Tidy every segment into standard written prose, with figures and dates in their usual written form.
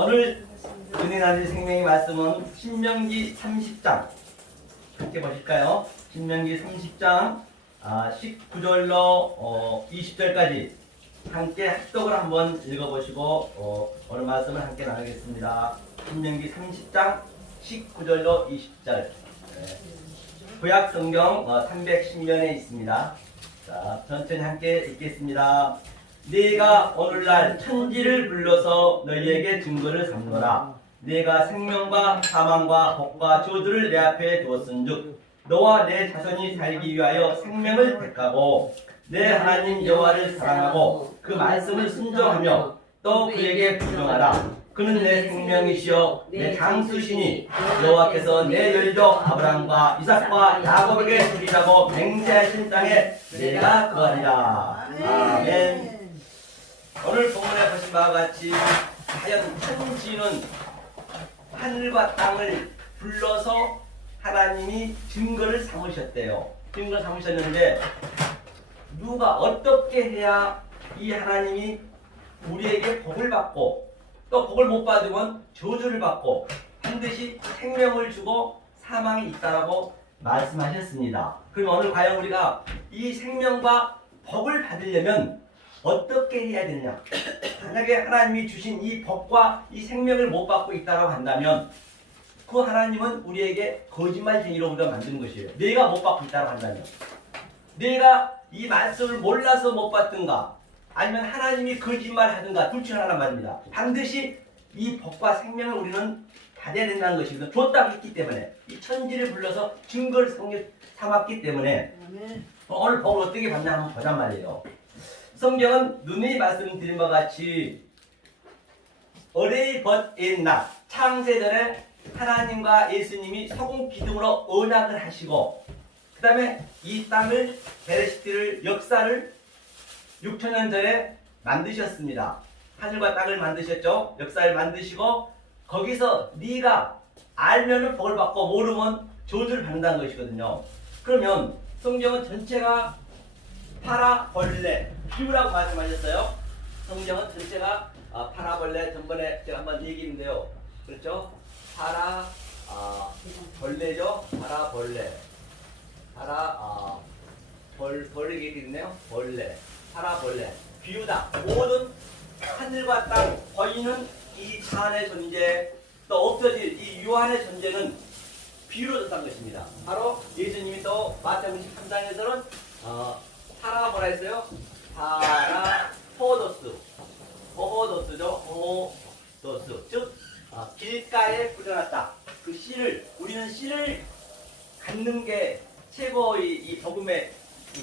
오늘 은혜 나눌 생명의 말씀은 신명기 30장 함께 보실까요? 신명기 30장 19절로 20절까지 함께 합독을 한번 읽어보시고 오늘 말씀을 함께 나누겠습니다. 신명기 30장 19절로 20절 구약 성경 310면에 있습니다. 자, 천천히 함께 읽겠습니다. 네가 오늘날 천지를 불러서 너희에게 증거를 삼노라. 네가 생명과 사망과 복과 저주를 내 앞에 두었은즉 너와 내 자손이 살기 위하여 생명을 택하고 내 하나님 여호와를 사랑하고 그 말씀을 순종하며 또 그에게 부정하라. 그는 내 생명이시여 내 장수시니 여호와께서 내 열조 아브라함과 이삭과 야곱에게 주리라고 맹세하신 땅에 내가 거하리라. 아멘. 오늘 본문에 보신 바와 같이 과연 천지는 하늘과 땅을 불러서 하나님이 증거를 삼으셨대요. 증거 삼으셨는데 누가 어떻게 해야 이 하나님이 우리에게 복을 받고 또 복을 못 받으면 저주를 받고 반드시 생명을 주고 사망이 있다라고 말씀하셨습니다. 그럼 오늘 과연 우리가 이 생명과 복을 받으려면 어떻게 해야 되느냐? 만약에 하나님이 주신 이 복과 이 생명을 못 받고 있다고 한다면 그 하나님은 우리에게 거짓말쟁이로 우리가 만드는 것이에요. 내가 못 받고 있다고 한다면 내가 이 말씀을 몰라서 못 받든가 아니면 하나님이 거짓말하든가 둘 중 하나란 말입니다. 반드시 이 복과 생명을 우리는 받아야 된다는 것이거든요. 줬다고 했기 때문에 이 천지를 불러서 증거를 삼았기 때문에 오늘 복을 어떻게 받나 한번 보잔 말이에요. 성경은 눈이 말씀드린 바와 같이 어레이 벗 옛날 창세전에 하나님과 예수님이 소금 기둥으로 언약을 하시고 그 다음에 이 땅을 베레시티를 역사를 6천년 전에 만드셨습니다. 하늘과 땅을 만드셨죠. 역사를 만드시고 거기서 네가 알면은 복을 받고 모르면 저주를 받는다는 것이거든요. 그러면 성경은 전체가 파라벌레 비유라고 말씀하셨어요. 성경은 전체가 파라벌레 전번에 제가 한번 얘기했는데요. 그렇죠? 벌레죠. 파라벌레 벌레 얘기했네요. 벌레 파라벌레 비유다. 모든 하늘과 땅 보이는 이 자안의 존재 또 없어질 이 유한의 존재는 비유로 졌다는 것입니다. 바로 예수님이 또 마태복음 13장에서는 파라 뭐라 했어요? 파라 호도스죠. 즉 길가에 뿌려놨다. 그 씨를 우리는 씨를 갖는 게 최고의 이 복음의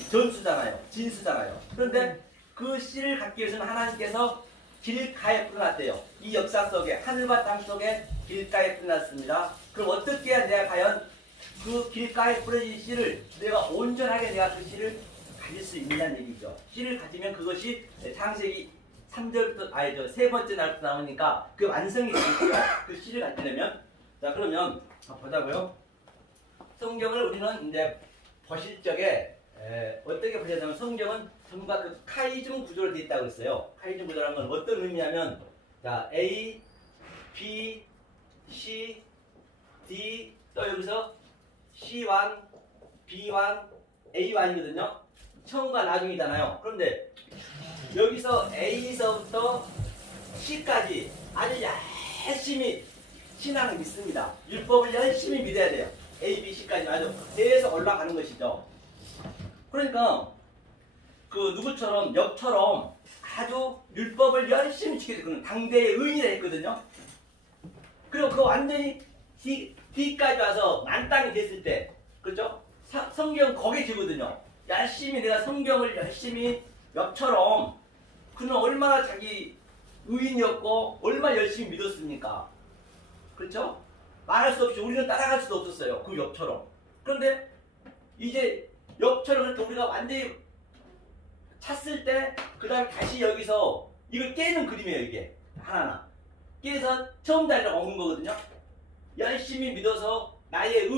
전수잖아요. 진수잖아요. 그런데 그 씨를 갖기 위해서는 하나님께서 길가에 뿌려놨대요. 이 역사 속에 하늘과 땅 속에 길가에 뿌려놨습니다. 그럼 어떻게 해야 내가 과연 그 길가에 뿌려진 씨를 내가 온전하게 내가 그 씨를 가질 수 있느냐는 얘기죠. 씨를 가지면 그것이 창세기 3절부터 세 번째 날부터 나오니까 그 완성이 되겠죠. 그 씨를 가지려면 자 그러면 보자고요. 성경을 우리는 이제 보실 적에 어떻게 보자면 성경은 전부 다 그 카이즘 구조로 되어 있다고 했어요. 카이즘 구조라는 건 어떤 의미냐면 자 A, B, C, D 또 여기서 C1, B1, A1이거든요. 처음과 나중이잖아요. 그런데 여기서 A서부터 C까지 아주 열심히 신앙을 믿습니다. 율법을 열심히 믿어야 돼요. A, B, C까지 아주 계속 올라가는 것이죠. 그러니까 그 누구처럼 역처럼 아주 율법을 열심히 지켜야 되거든요. 당대의 의인이라 했거든요. 그리고 그 완전히 D까지 와서 만땅이 됐을 때 그렇죠? 성경 거기에 주거든요. 열심히 내가 성경을 열심히 역처럼 그는 얼마나 자기 의인이었고 얼마나 열심히 믿었습니까? 그렇죠? 말할 수 없이 우리는 따라갈 수도 없었어요. 그 역처럼. 그런데 이제 역처럼 우리가 완전히 찼을 때 그 다음에 다시 여기서 이걸 깨는 그림이에요. 이게 하나하나 깨서 처음 달려 오는 거거든요. 열심히 믿어서 나의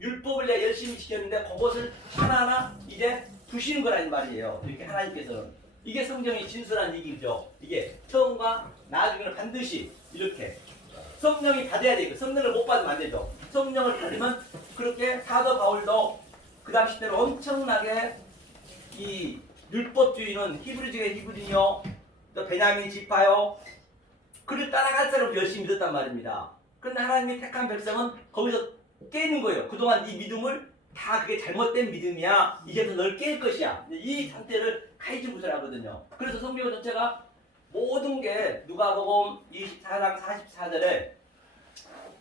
율법을 내가 열심히 지켰는데 그것을 하나하나 이제 부시는 거라는 말이에요. 이렇게 하나님께서는 이게 성경의 진수란 얘기죠. 이게 처음과 나중에는 반드시 이렇게 성령이 받아야 되고 성령을 못 받으면 안 되죠. 성령을 받으면 그렇게 사도 바울도 그 당시 때는 엄청나게 이 율법주의는 히브리주의 히브리요 또 베냐민 지파요 그를 따라갈 사람을 열심히 믿었단 말입니다. 그런데 하나님이 택한 백성은 거기서 깨는 거예요. 그동안 이 믿음을 다 그게 잘못된 믿음이야. 이제부터 널 깰 것이야. 이 상태를 카이즈부설하거든요. 그래서 성경 전체가 모든 게 누가복음 24장 44절에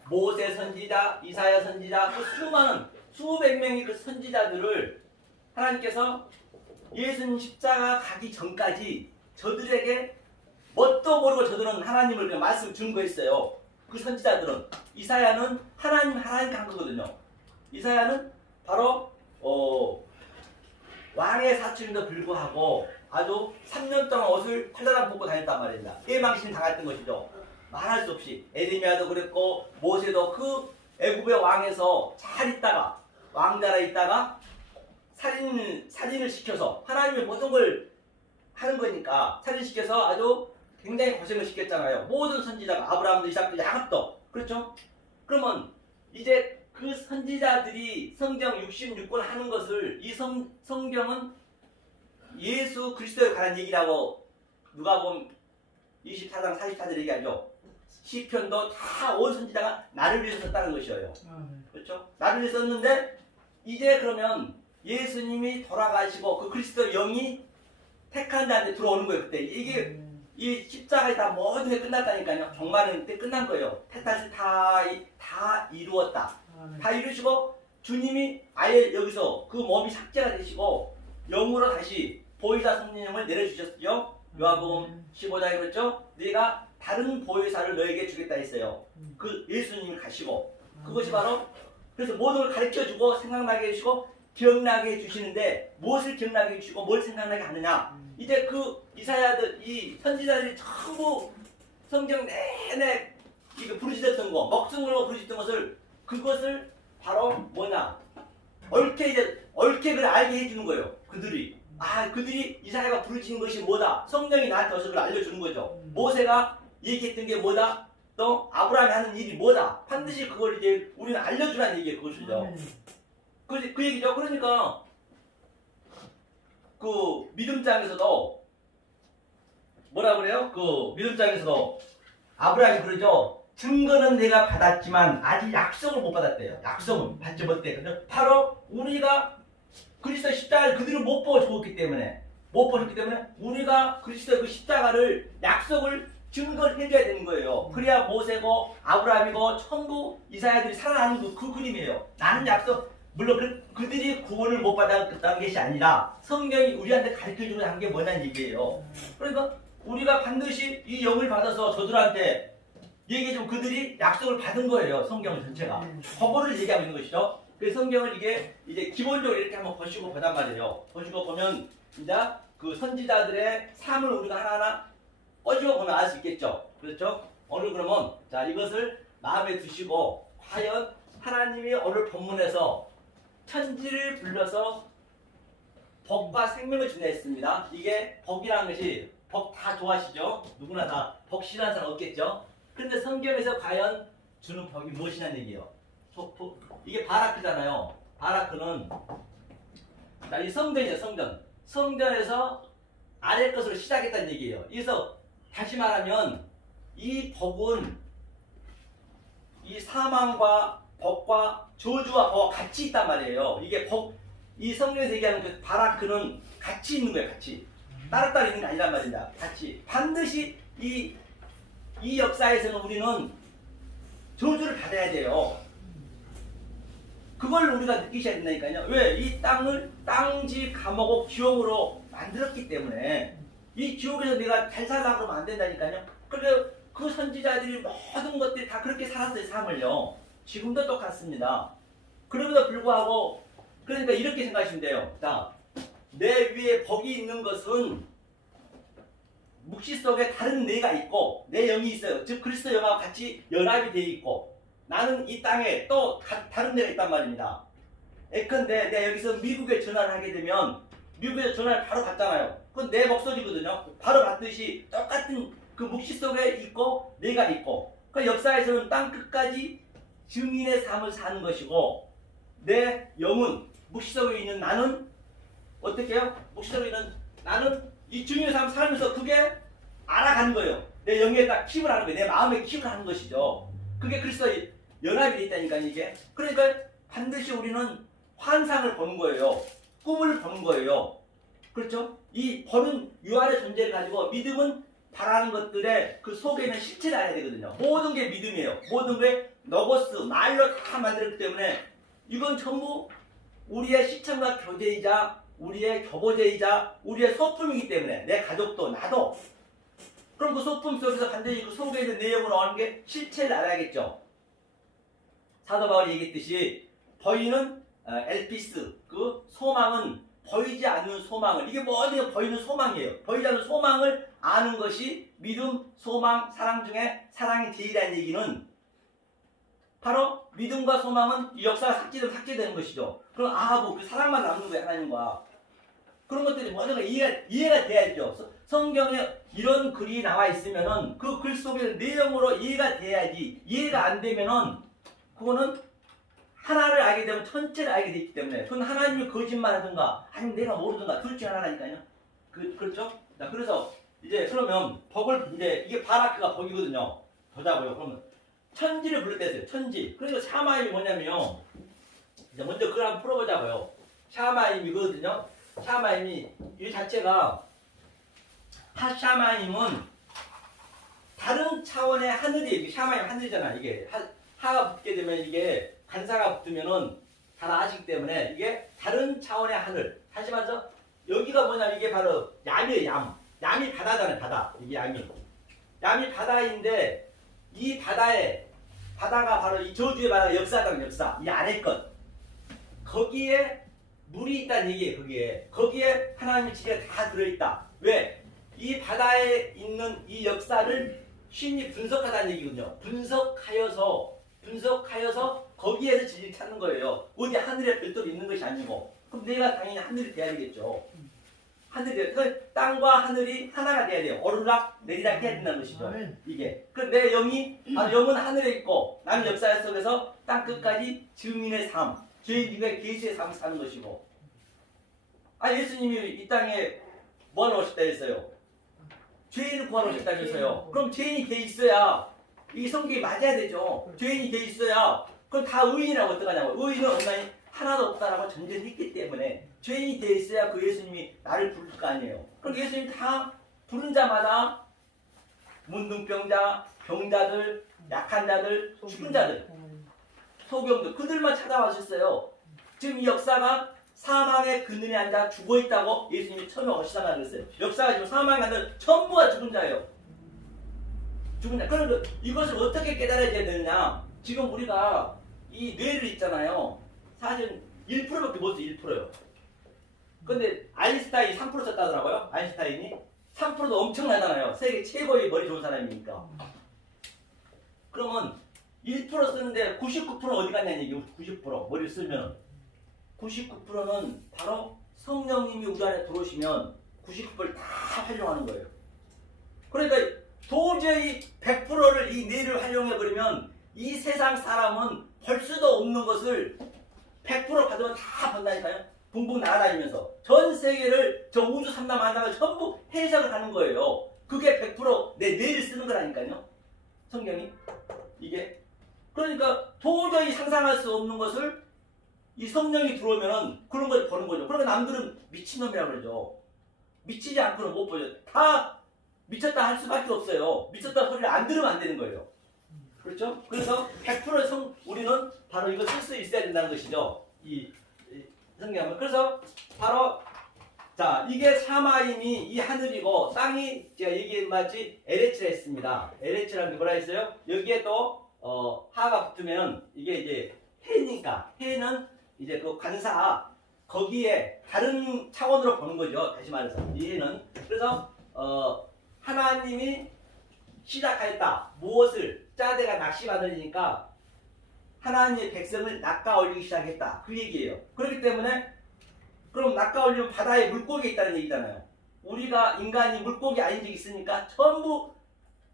모세 선지자, 이사야 선지자, 그 수많은 수백 명의 그 선지자들을 하나님께서 예수님 십자가 가기 전까지 저들에게 뭣도 모르고 저들은 하나님을 그냥 말씀 준 거였어요. 그 선지자들은 이사야는 하나님 간 거거든요. 이사야는 바로 왕의 사촌임에도 불구하고 아주 3년 동안 옷을 털다랑 벗고 다녔단 말입니다. 깨망신 당했던 것이죠. 말할 수 없이 에레미야도 그랬고 모세도 그 애굽의 왕에서 잘 있다가 왕자라 있다가 살인을 시켜서 하나님의 모든 걸 하는 거니까 살인시켜서 아주 굉장히 고생을 시켰잖아요. 모든 선지자가 아브라함도 이삭도 야곱도 그렇죠? 그러면 이제 그 선지자들이 성경 66권 하는 것을 이 성경은 예수 그리스도에 관한 얘기라고 누가복음 24장 44절 얘기하죠. 시편도 다 온 선지자가 나를 위해서 썼다는 것이에요. 그렇죠? 나를 위해서 썼는데 이제 그러면 예수님이 돌아가시고 그 그리스도 영이 택한 자한테 들어오는 거예요. 그때 이게 이 십자가에 다 모든 게 끝났다니까요. 종말은 그때 끝난 거예요. 태탈을 다 이루었다. 다 이루시고 주님이 아예 여기서 그 몸이 삭제가 되시고 영으로 다시 보혜사 성령을 내려주셨죠. 요한복음 15장에 그랬죠. 네가 다른 보혜사를 너에게 주겠다 했어요. 그 예수님이 가시고 그것이 바로 그래서 모든 걸 가르쳐주고 생각나게 해주시고 기억나게 해주시는데 무엇을 기억나게 해주시고 뭘 생각나게 하느냐. 이제 그 이사야들 이 선지자들이 전부 성경 내내 이거 부르짖었던 거 먹성 걸고 부르짖던 것을 그것을 바로 뭐냐 옳게 그걸 알게 해주는 거예요. 그들이 이사야가 부르짖는 것이 뭐다. 성령이 나한테 와서 그걸 알려주는 거죠. 모세가 얘기했던 게 뭐다. 또 아브라함이 하는 일이 뭐다. 반드시 그걸 이제 우리는 알려주라는 얘기예요. 그것을요. 그 얘기죠. 그러니까 그 믿음장에서도 뭐라 그래요? 그 믿음장에서도 아브라함이 그러죠. 증거는 내가 받았지만 아직 약속을 못 받았대요. 약속은 받지 못해. 근데 바로 우리가 그리스도 십자가를 그들은 못 보고 죽었기 때문에 우리가 그리스도의 그 십자가를 약속을 증거를 해줘야 되는 거예요. 그래야 모세고 아브라함이고 전부 이사야들이 살아나는 그 그림이에요. 나는 약속 물론 그들이 구원을 못 받았다는 것이 아니라 성경이 우리한테 가르쳐주는 한 게 뭐냐는 얘기예요. 그러니까 우리가 반드시 이 영을 받아서 저들한테 얘기해주면 그들이 약속을 받은 거예요. 성경 전체가. 그거를 얘기하고 있는 것이죠. 그래서 성경을 이게 이제 기본적으로 이렇게 한번 보시고 보단 말이에요. 보시고 보면 이제 그 선지자들의 삶을 우리가 하나하나 꺼지고 보면 알 수 있겠죠. 그렇죠? 오늘 그러면 자 이것을 마음에 두시고 과연 하나님이 오늘 본문에서 천지를 불러서 복과 생명을 준다 했습니다. 이게 복이라는 것이 복 다 좋아하시죠? 누구나 다 복 싫어하는 사람 없겠죠? 그런데 성경에서 과연 주는 복이 무엇이냐는 얘기예요. 이게 바라크잖아요. 바라크는 자, 이 성전이에요. 성전에서 아래 것으로 시작했다는 얘기예요. 그래서 다시 말하면 이 복은 이 사망과 복과 저주와 복과 같이 있단 말이에요. 이게 이 성경에서 얘기하는 그 바라크는 같이 있는 거예요. 같이 따로따로 있는 게 아니란 말입니다. 같이 반드시 이 역사에서는 우리는 저주를 받아야 돼요. 그걸 우리가 느끼셔야 된다니까요. 왜? 이 땅을 땅지 감옥고 기옥으로 만들었기 때문에 이 기옥에서 내가 잘 살라고 그러면 안 된다니까요. 그래서 그 선지자들이 모든 것들이 다 그렇게 살았어요. 삶을요. 지금도 똑같습니다. 그럼에도 불구하고 그러니까 이렇게 생각하시면 돼요. 자, 내 위에 복이 있는 것은 묵시 속에 다른 내가 있고 내 영이 있어요. 즉 그리스도 영하고 같이 연합이 되어 있고 나는 이 땅에 또 다른 데가 있단 말입니다. 예컨대 내가 여기서 미국에 전화를 하게 되면 미국에서 전화를 바로 받잖아요. 그건 내 목소리거든요. 바로 받듯이 똑같은 그 묵시 속에 있고 내가 있고 그 역사에서는 땅 끝까지 증인의 삶을 사는 것이고 내 영은 묵시적으로 있는 나는 어떻게 해요? 묵시적으로 있는 나는 이 증인의 삶을 살면서 그게 알아가는 거예요. 내 영에 딱 킵을 하는 거예요. 내 마음에 킵을 하는 것이죠. 그게 그리스도의 연합이 돼 있다니까 이게. 그러니까 반드시 우리는 환상을 보는 거예요. 꿈을 보는 거예요. 그렇죠? 이 보는 유한의 존재를 가지고 믿음은 바라는 것들의 그 속에 있는 실체를 알아야 되거든요. 모든 게 믿음이에요. 모든 게 로고스, 말로 다 만들었기 때문에 이건 전부 우리의 시청과 교제이자 우리의 교보제이자 우리의 소품이기 때문에 내 가족도 나도 그럼 그 소품 속에서 반드시 그 속에 있는 내용을 나오는 게 실체를 알아야겠죠. 사도 바울이 얘기했듯이 보이는 엘피스 그 소망은 보이지 않는 소망을 이게 뭐든지 보이는 소망이에요. 보이지 않는 소망을 아는 것이 믿음, 소망, 사랑 중에 사랑이 제일이라는 얘기는 바로 믿음과 소망은 이 역사가 삭제되는 것이죠. 그럼 뭐 그 사랑만 남는 거예요 하나님과. 그런 것들이 모두가 이해가 돼야죠. 성경에 이런 글이 나와 있으면은 그 글 속에 내용으로 이해가 돼야지. 이해가 안 되면은 그거는 하나를 알게 되면 전체를 알게 되기 때문에 그건 하나님이 거짓말하든가 아니면 내가 모르든가 둘 중에 하나니까요. 그렇죠? 자, 그래서 이제 그러면 복을 이제 이게 바라크가 복이거든요. 보자고요. 그러면 천지를 불렀댔어요. 천지. 그래서 샤마임이 뭐냐면요. 이제 먼저 그걸 한번 풀어보자고요. 샤마임이거든요. 샤마임이 이 자체가 하샤마임은 다른 차원의 하늘이 샤마임 하늘이잖아. 이게 하가 붙게 되면 이게 간사가 붙으면은 다 아시기 때문에 이게 다른 차원의 하늘. 다시 말해서 여기가 뭐냐 이게 바로 얌이에요. 얌. 얌이 바다잖아요. 바다. 이게 얌이. 얌이 바다인데 이 바다가 바로 이 저주의 바다가 역사잖아요. 역사. 이 안에 것. 거기에 물이 있다는 얘기예요. 거기에 하나님의 지혜가 다 들어있다. 왜? 이 바다에 있는 이 역사를 신이 분석하다는 얘기거든요. 분석하여서 거기에서 진리를 찾는 거예요. 어디 하늘에 별도로 있는 것이 아니고. 그럼 내가 당연히 하늘이 돼야 되겠죠. 땅과 하늘이 하나가 돼야 돼요. 오르락 내리락 해야 된다는 것이죠. 이게. 그럼 내 영이 영은 하늘에 있고 나는 역사 속에서 땅 끝까지 증인의 삶, 죄인들의 계시의 삶을 사는 것이고. 예수님이 이 땅에 뭐하러 오셨다 했어요? 죄인을 구하러 오셨다면서요. 그럼 죄인이 돼 있어야 이 성경이 맞아야 되죠. 죄인이 돼 있어야 그럼 다 의인이라고 어떡하냐고. 의인은 얼마나 하나도 없다라고 전제했기 때문에 죄인이 돼 있어야 그 예수님이 나를 부를 거 아니에요. 그럼 예수님이 다 부른 자마다 문둥병자, 병자들, 약한 자들, 죽은 자들, 소경들 그들만 찾아와셨어요. 지금 이 역사가 사망의 그늘에 앉아 죽어있다고 예수님이 처음에 어시다가 그랬어요. 역사가 지금 사망의 그늘 전부가 죽은 자예요. 죽은 자. 그런데 이것을 어떻게 깨달아야 되느냐. 지금 우리가 이 뇌를 있잖아요. 사실 1%밖에 못 써요. 1%요. 근데 아인슈타인이 3% 썼다더라고요. 아인슈타인이 3%도 엄청나잖아요. 세계 최고의 머리 좋은 사람이니까. 그러면 1% 쓰는데 99%는 어디 갔냐는 얘기예요. 90% 머리를 쓰면 99%는 바로 성령님이 우리 안에 들어오시면 99%를 다 활용하는 거예요. 그러니까 도저히 100%를 이 뇌를 활용해버리면 이 세상 사람은 볼 수도 없는 것을 100% 받으면 다 본다니까요. 붕붕 날아다니면서 전 세계를 저 우주 삼라만상을 전부 해석을 하는 거예요. 그게 100%내 뇌를 쓰는 거라니까요. 성경이 이게 그러니까 도저히 상상할 수 없는 것을 이 성령이 들어오면은 그런 걸 보는 거죠. 그러니까 남들은 미친놈이라고 그러죠. 미치지 않고는 못 보죠. 다 미쳤다 할 수밖에 없어요. 미쳤다 소리를 안 들으면 안 되는 거예요. 그렇죠? 그래서 100% 우리는 바로 이거 쓸 수 있어야 된다는 것이죠. 이 성경은. 그래서 바로 자 이게 사마임이 이 하늘이고 땅이 제가 얘기한 마치 에레치라 했습니다. 에레치라는 게 뭐라 했어요? 여기에 또 하가 붙으면 이게 이제 해니까 해는 이제 그 관사 거기에 다른 차원으로 보는 거죠. 다시 말해서 이 해는 그래서 하나님이 시작하였다. 무엇을 짜대가 낚시바늘이니까 하나님의 백성을 낚아올리기 시작했다. 그 얘기예요. 그렇기 때문에 그럼 낚아올리면 바다에 물고기 있다는 얘기잖아요. 우리가 인간이 물고기 아닌 적이 있으니까 전부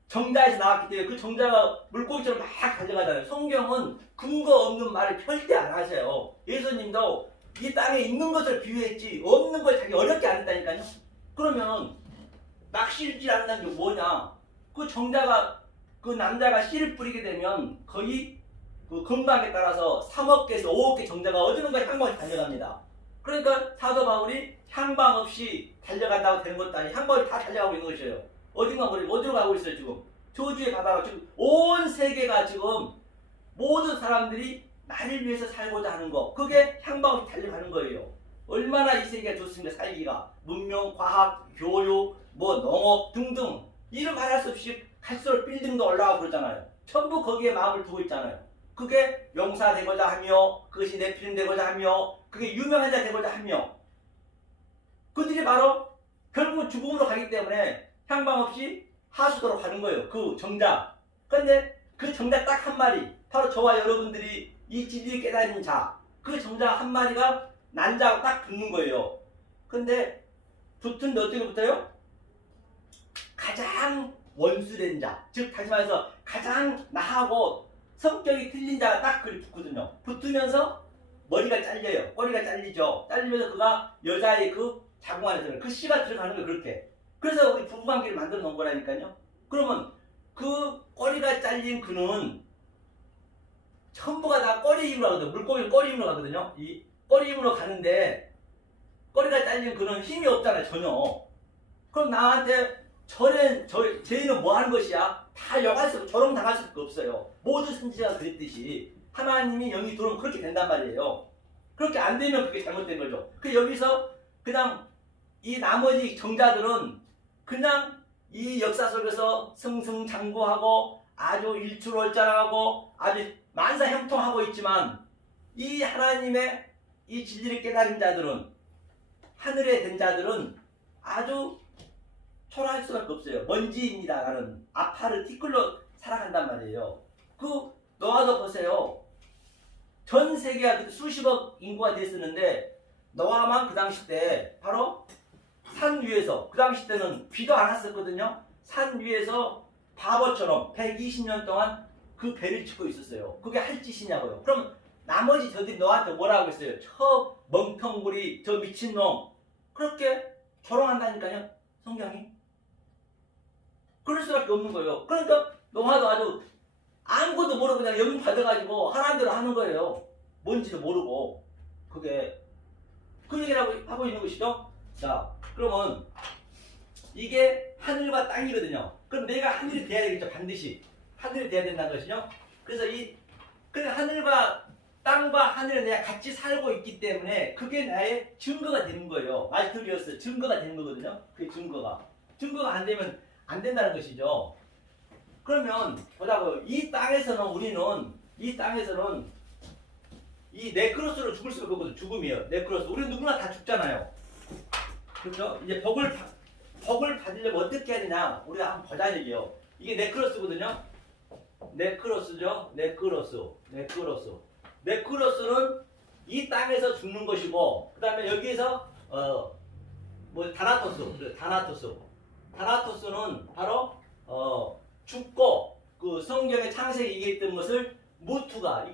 정자에서 나왔기 때문에 그 정자가 물고기처럼 막 달려가잖아요. 성경은 근거 없는 말을 절대 안 하세요. 예수님도 이 땅에 있는 것을 비유했지 없는 걸 자기 어렵게 안 했다니까요. 그러면 낚시질 않는 게 뭐냐? 그 정자가 그 남자가 씨를 뿌리게 되면 거의 그 건강에 따라서 3억 개에서 5억 개 정자가 어디론가 향방 없이 달려갑니다. 그러니까 사도 바울이 향방 없이 달려간다고 되는 것도 아니고 향방이 다 달려가고 있는 것이에요. 어디로 가고 있어요 지금? 저주의 바다로 지금 온 세계가 지금 모든 사람들이 나를 위해서 살고자 하는 거 그게 향방 없이 달려가는 거예요. 얼마나 이 세계가 좋습니까? 살기가 문명, 과학, 교육, 뭐 농업 등등 이름 말할 수 없이 갈수록 빌딩도 올라가고 그러잖아요. 전부 거기에 마음을 두고 있잖아요. 그게 용사되고자 하며 그것이 네피림 되고자 하며 그게 유명한 자 되고자 하며 그들이 바로 결국 죽음으로 가기 때문에 향방 없이 하수도로 가는 거예요. 그 정자. 그런데 그 정자 딱 한 마리 바로 저와 여러분들이 이 진리를 깨달은 자 그 정자 한 마리가 난자하고 딱 붙는 거예요. 근데 붙은데 어떻게 붙어요? 가장 원수된 자, 즉 다시 말해서 가장 나하고 성격이 틀린 자가 딱 그리 붙거든요. 붙으면서 머리가 잘려요. 꼬리가 잘리죠. 잘리면서 그가 여자의 그 자궁 안에 들어가요. 그 씨가 들어가는 거예요. 그렇게. 그래서 우리 부부관계를 만들어 놓은 거라니까요. 그러면 그 꼬리가 잘린 그는 전부가 다 꼬리 힘으로 가거든요. 물고기는 꼬리 힘으로 가거든요. 이 꼬리 힘으로 가는데 꼬리가 잘린 그는 힘이 없잖아요. 전혀. 그럼 나한테 쟤는 뭐 하는 것이야? 다 여갈 수, 조롱당할 수밖에 없어요. 모든 선지자가 그랬듯이 하나님이 영이 들어오면 그렇게 된단 말이에요. 그렇게 안 되면 그게 잘못된 거죠. 그 여기서 그냥 이 나머지 정자들은 그냥 이 역사 속에서 승승장구하고 아주 일출월장하고 아주 만사형통하고 있지만 이 하나님의 이 진리를 깨달은 자들은 하늘에 된 자들은 아주 초라할 수밖에 없어요. 먼지입니다. 라는 아파를 티끌로 살아간단 말이에요. 그 노아도 보세요. 전 세계가 수십억 인구가 됐었는데 노아만 그 당시 때 바로 산 위에서 그 당시 때는 비도 안 왔었거든요. 산 위에서 바보처럼 120년 동안 그 배를 짓고 있었어요. 그게 할 짓이냐고요. 그럼 나머지 저들이 너한테 뭐라고 했어요? 저 멍텅구리 저 미친놈 그렇게 조롱한다니까요. 성경이. 그럴 수밖에 없는 거예요. 그러니까 노아도 아주 아무것도 모르고 그냥 영향 받아가지고 하나님 대로 하는 거예요. 뭔지도 모르고. 그게 그 얘기를 하고 있는 것이죠. 자, 그러면 이게 하늘과 땅이거든요. 그럼 내가 하늘이 돼야 되겠죠. 반드시 하늘이 돼야 된다는 것이죠. 그래서 그 하늘과 땅과 하늘을 내가 같이 살고 있기 때문에 그게 나의 증거가 되는 거예요. 말 들렸어요. 증거가 되는 거거든요. 그게 증거가 안 되면 안 된다는 것이죠. 그러면 보자고. 이 땅에서는 우리는 이 네크로스로 죽을 수밖에 없거든요. 죽음이에요. 네크로스. 우리 누구나 다 죽잖아요. 그렇죠? 이제 복을 받으려면 어떻게 해야 되냐? 우리가 한번 보자 얘기예요. 이게 네크로스거든요. 네크로스죠. 네크로스는 이 땅에서 죽는 것이고, 그 다음에 여기에서 다나토스는 바로 죽고 그 성경의 창세기 얘기했던 것을 무트가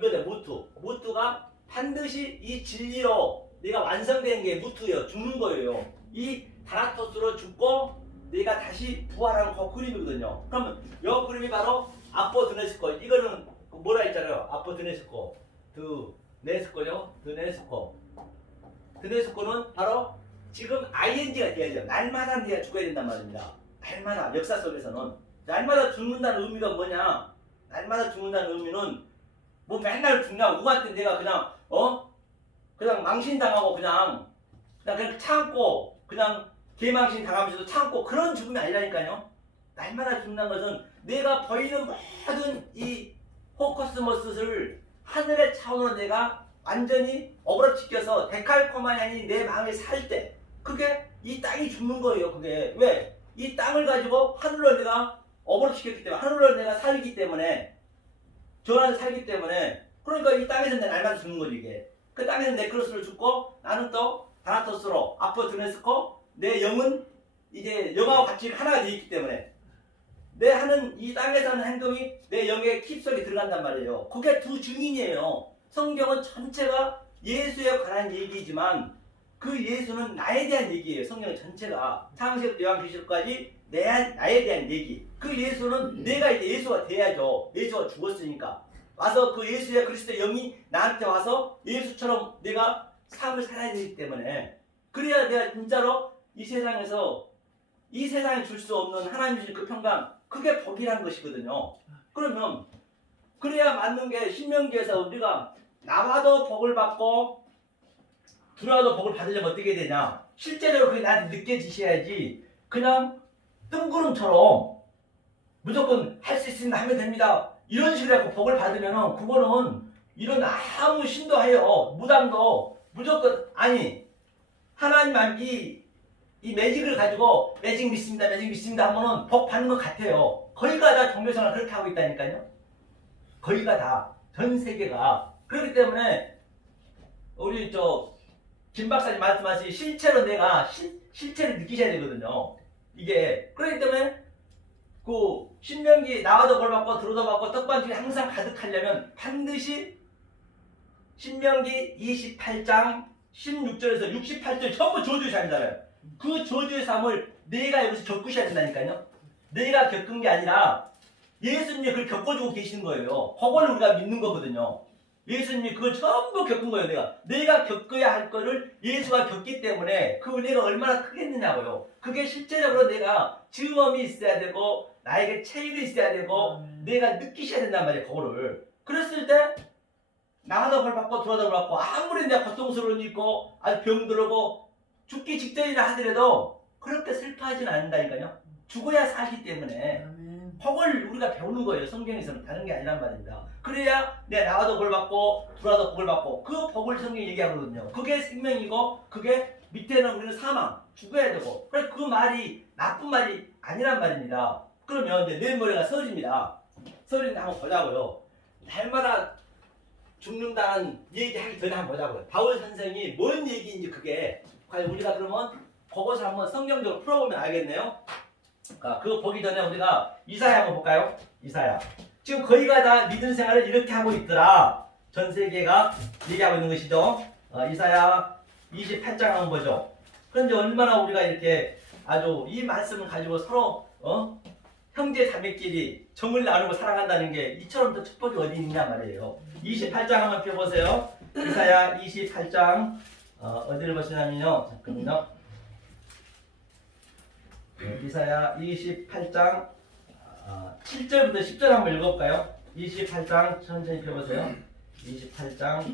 반드시 이 진리로 내가 완성된 게 무트예요. 죽는 거예요. 이 다나토스로 죽고 내가 다시 부활하는 그 그림이거든요. 그러면 이 그림이 바로 아포드네스코. 이거는 뭐라 했잖아요. 아포드네스코. 드네스코는 바로 지금 ING가 돼야 돼요. 날마다 내가 죽어야 된단 말입니다. 날마다 역사 속에서는 날마다 죽는다는 의미가 뭐냐? 날마다 죽는다는 의미는 뭐 맨날 죽냐? 누구한테 내가 그냥 망신당하고 그냥 참고 그냥 개망신 당하면서도 참고 그런 죽음이 아니라니까요. 날마다 죽는다는 것은 내가 보이는 모든 이 호커스머스를 하늘의 차원으로 내가 완전히 어그러지켜서 데칼코마니아니 내 마음에 살 때 그게 이 땅이 죽는 거예요. 그게 왜? 이 땅을 가지고 하늘로 내가 어그러지켰기 때문에 하늘로 내가 살기 때문에 저 안에서 살기 때문에 그러니까 이 땅에서 내 날마다 죽는 거지 이게. 그 땅에서 네크로스를 죽고 나는 또 다나토스로 아포드네스코 내 영은 이제 영하고 같이 하나가 되어 있기 때문에 내 하는 이 땅에서 하는 행동이 내 영의 깊숙이 들어간단 말이에요. 그게 두 증인이에요. 성경은 전체가 예수에 관한 얘기지만 그 예수는 나에 대한 얘기예요. 성경 전체가 창세부터 요한계시록까지 나에 대한 얘기. 그 예수는 내가 이제 예수가 돼야죠. 예수가 죽었으니까 와서 그 예수의 그리스도의 영이 나한테 와서 예수처럼 내가 삶을 살아야 되기 때문에, 그래야 내가 진짜로 이 세상에서 이 세상에 줄 수 없는 하나님 주신 그 평강, 그게 복이라는 것이거든요. 그러면 그래야 맞는 게 신명기에서 우리가 나와도 복을 받고 들어와도 복을 받으려면 어떻게 되냐, 실제로 그게 나한테 느껴지셔야지 그냥 뜬구름처럼 무조건 할 수 있으면 하면 됩니다 이런 식으로 해서 복을 받으면은 그거는 이런 아무 신도하여 무당도 무조건, 아니 하나님 이 매직을 가지고 매직 믿습니다 하면은 복 받는 것 같아요. 거의가 다 종교생활 그렇게 하고 있다니까요. 거의가 다 전 세계가. 그렇기 때문에 우리 김 박사님 말씀하신 실체로 내가 실체를 느끼셔야 되거든요. 이게 그렇기 때문에 그 신명기 나와도 뭘 받고 들어도 받고 떡반죽이 항상 가득하려면 반드시 신명기 28장 16절에서 68절 전부 저주의 삶이잖아요. 그 저주의 삶을 내가 여기서 겪으셔야 된다니까요. 내가 겪은 게 아니라 예수님이 그걸 겪어주고 계시는 거예요. 그걸 우리가 믿는 거거든요. 예수님이 그걸 전부 겪은 거예요. 내가 겪어야 할 거를 예수가 겪기 때문에 그 은혜가 얼마나 크겠느냐고요. 그게 실제적으로 내가 증언이 있어야 되고 나에게 체질이 있어야 되고 내가 느끼셔야 된단 말이에요. 그거를. 그랬을 때 나가다 벌 받고 들어가다 벌 받고 아무리 내가 고통스러운 일 있고 아주 병들고 죽기 직전이라 하더라도 그렇게 슬퍼하지는 않는다니까요. 죽어야 살기 때문에 복을 우리가 배우는 거예요. 성경에서는 다른 게 아니란 말입니다. 그래야 내가 나가도 볼 받고 들어와도 복을 받고 그 복을 성경이 얘기하거든요. 그게 생명이고 그게 밑에는 우리는 사망, 죽어야 되고. 그래서 그 말이 나쁜 말이 아니란 말입니다. 그러면 이제 내일 모레가 설입니다. 설인데 한번 보자고요. 날마다 죽는다는 얘기하기 전에 한번 보자고요. 바울 선생이 뭔 얘기인지 그게 과연 우리가 그러면 그것을 한번 성경적으로 풀어보면 알겠네요. 그거 보기 전에 우리가 이사야 한번 볼까요? 이사야. 지금 거의가 다 믿음 생활을 이렇게 하고 있더라. 전 세계가 얘기하고 있는 것이죠. 이사야 28장 한번 보죠. 그런데 얼마나 우리가 이렇게 아주 이 말씀을 가지고 서로 형제 자매끼리 정을 나누고 사랑한다는 게 이처럼 더 축복이 어디 있냐 말이에요. 28장 한번 펴보세요. 이사야 28장 어디를 보시냐면요. 잠깐만요. 이사야 28장 7절부터 10절 한번 읽어볼까요? 28장 천천히 펴보세요. 28장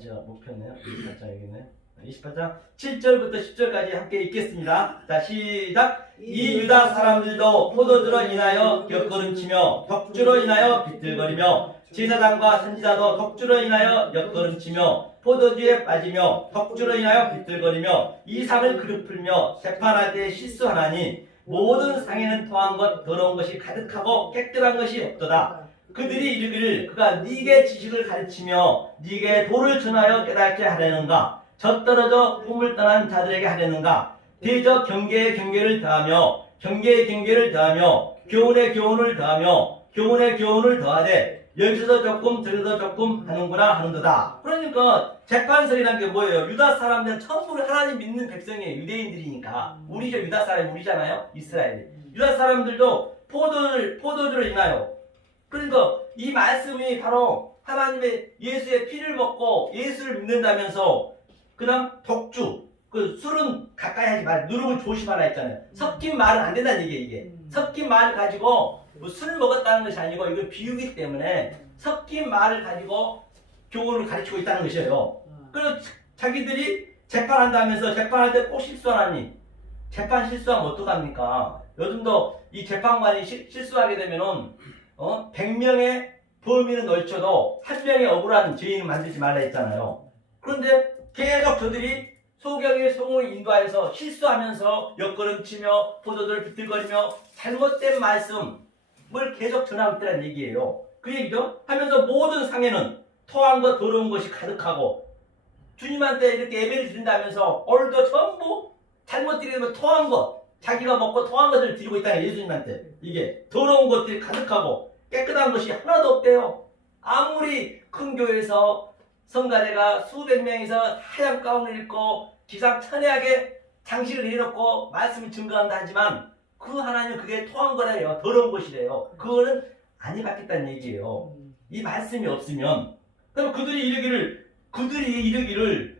제가 못 폈네요. 28장 여기 있네. 28장 7절부터 10절까지 함께 읽겠습니다. 자, 시작. 이 유다 사람들도 포도주로 인하여 격걸음치며 덕주로 인하여 비틀거리며 제사장과 선지자도 덕주로 인하여 격걸음치며 포도주에 빠지며 덕주로 인하여 비틀거리며 이 상을 그릇풀며 재판할 때 실수하나니 모든 상에는 토한 것 더러운 것이 가득하고 깨끗한 것이 없도다. 그들이 이르기를 그가 네게 지식을 가르치며 네게 도를 전하여 깨닫게 하려는가. 젖떨어져 꿈을 떠난 자들에게 하려는가. 대저 경계에 경계를 더하며 경계에 경계를 더하며 교훈에 교훈을 더하며 교훈에 교훈을 더하되 여기서도 조금 저기서도 조금 하는구나 하는도다. 그러니까 재판설이라는 게 뭐예요? 유다 사람들은 전부 하나님 믿는 백성이에요. 유대인들이니까. 우리죠. 유다 사람이 우리잖아요. 이스라엘이. 유다 사람들도 포도주를 인하여, 그러니까 이 말씀이 바로 하나님의 예수의 피를 먹고 예수를 믿는다면서 그다음 덕주, 그 술은 가까이 하지 말, 누룩을 조심하라 했잖아요. 섞인 말은 안 된다는 얘기예요. 이게 섞인 말 가지고 뭐 술 먹었다는 것이 아니고 이건 비유기 때문에 섞인 말을 가지고 교훈을 가르치고 있다는 것이에요. 그래서 자기들이 재판한다면서 재판할 때 꼭 실수하라니, 재판 실수하면 어떡합니까? 요즘도 이 재판관이 실수하게 되면은 100명의 범인은 널쳐도 한 명의 억울한 죄인을 만들지 말라 했잖아요. 그런데 계속 저들이 소경의 성을 인도하여서 실수하면서 옆걸음치며 포도주를 비틀거리며 잘못된 말씀을 계속 전하고 있다는 얘기예요. 그 얘기죠. 하면서 모든 상에는 토한 것 더러운 것이 가득하고 주님한테 이렇게 예배를 드린다면서 오늘도 전부 잘못 드리면 토한 것, 자기가 먹고 토한 것을 드리고 있다는 예수님한테. 이게 더러운 것들이 가득하고 깨끗한 것이 하나도 없대요. 아무리 큰 교회에서 성가대가 수백 명이서 하얀 가운을 입고 기상천외하게 장식을 해놓고 말씀을 증거한다 하지만 그 하나님은 그게 토한 거래요. 더러운 것이래요. 그거는 안 해봤겠다는 얘기예요. 이 말씀이 없으면. 그럼 그들이 이르기를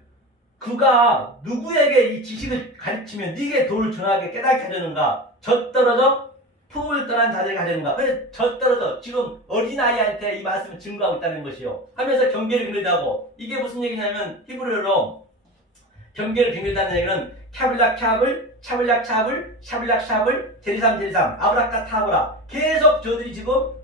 그가 누구에게 이 지식을 가르치면 네게 도를 전하게 깨닫게 하려는가? 젖떨어져 품을 떠난 자들에게 하려는가? 그래서 젖떨어져 지금 어린아이한테 이 말씀을 증거하고 있다는 것이요. 하면서 경계를 경계하고 이게 무슨 얘기냐면 히브리어로 경계를 경계한다는 얘기는 캬블락 캬블 샤블락 샤블 샤블락 샤블 제리삼 제리삼 아브라카타브라 계속 저들이 지금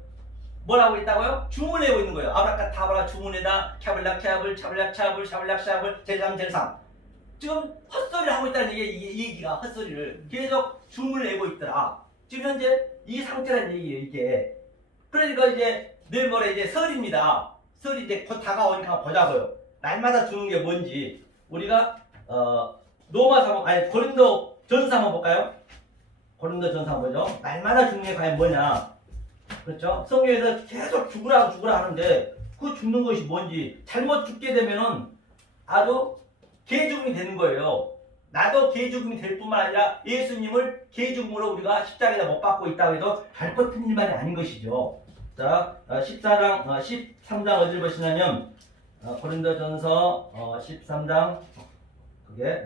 뭘 하고 있다고요? 주문하고 있는 거예요. 아브라카타브라 주문에다 캬블락 캬블 샤블락 샤블 샤블락 샤블 제리삼 제리삼 지금 헛소리를 하고 있다는 이 얘기가 헛소리를 계속 주문을 내고 있더라. 지금 현재 이 상태란 얘기예요. 이게 그러니까 이제 내일 모레 이제 설입니다. 설이 이제 곧 다가오니까 한번 보자고요. 날마다 주는 게 뭔지 우리가 로마서 아니 고린도 전서 한번 볼까요? 고린도 전서 뭐죠? 날마다 죽는 게 과연 뭐냐? 그렇죠? 성경에서 계속 죽으라 하는데 그 죽는 것이 뭔지 잘못 죽게 되면은 아주 개죽음이 되는 거예요. 나도 개죽음이 될 뿐만 아니라 예수님을 개죽음으로 우리가 십자가에다 못 박고 있다고 해도 결코 틀린 말이 아닌 것이죠. 자, 13장 어디를 보시냐면 고린도 전서 13장 그게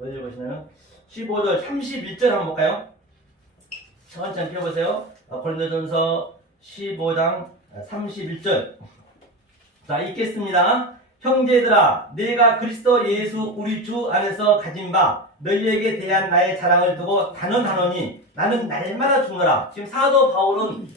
어디를 보시냐면 15절 31절 한번 볼까요? 천천히 펴보세요. 고린도전서 15장 31절. 자, 읽겠습니다. 형제들아, 내가 그리스도 예수 우리 주 안에서 가진 바 너희에게 대한 나의 자랑을 두고 단언하노니 나는 날마다 죽노라. 지금 사도 바울은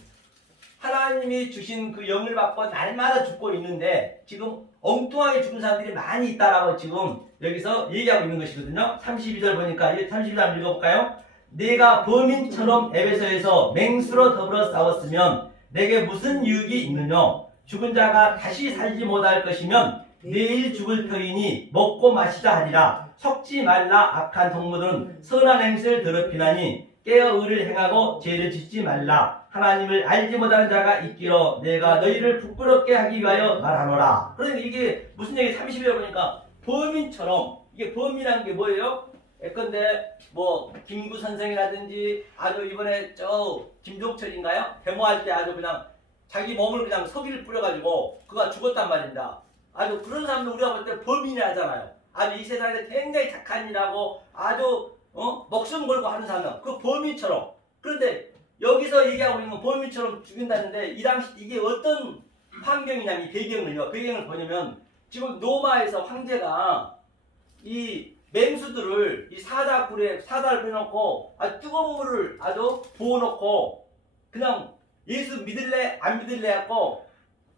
하나님이 주신 그 영을 받고 날마다 죽고 있는데 지금 엉뚱하게 죽은 사람들이 많이 있다라고 지금 여기서 얘기하고 있는 것이거든요. 32절 보니까 32절 한번 읽어볼까요? 내가 범인처럼 에베소에서 맹수로 더불어 싸웠으면 내게 무슨 유익이 있느냐? 죽은 자가 다시 살지 못할 것이면 내일 죽을 터이니 먹고 마시자 하리라. 섞지 말라. 악한 동무들은 선한 행실을 더럽히나니 깨어 의를 행하고 죄를 짓지 말라. 하나님을 알지 못하는 자가 있기로 내가 너희를 부끄럽게 하기 위하여 말하노라. 그러니까 이게 무슨 얘기 30일 보니까 범인처럼 이게 범인이라는 게 뭐예요? 예컨대 뭐 김구 선생이라든지 아주 이번에 저 김종철인가요? 데모할 때 아주 그냥 자기 몸을 그냥 석유를 뿌려가지고 그가 죽었단 말입니다. 아주 그런 사람들 우리가 볼 때 범인이 하잖아요. 아주 이 세상에 굉장히 착한 일하고 아주 목숨 걸고 하는 사람 그 범인처럼. 그런데 여기서 얘기하고 있는 건 범인처럼 죽인다는데 이 당시 이게 어떤 환경이냐면 이 배경을 보냐면 지금 로마에서 황제가 이 맹수들을 이 사다를 해놓고 아주 뜨거운 물을 아주 부어놓고 그냥 예수 믿을래 안 믿을래 하고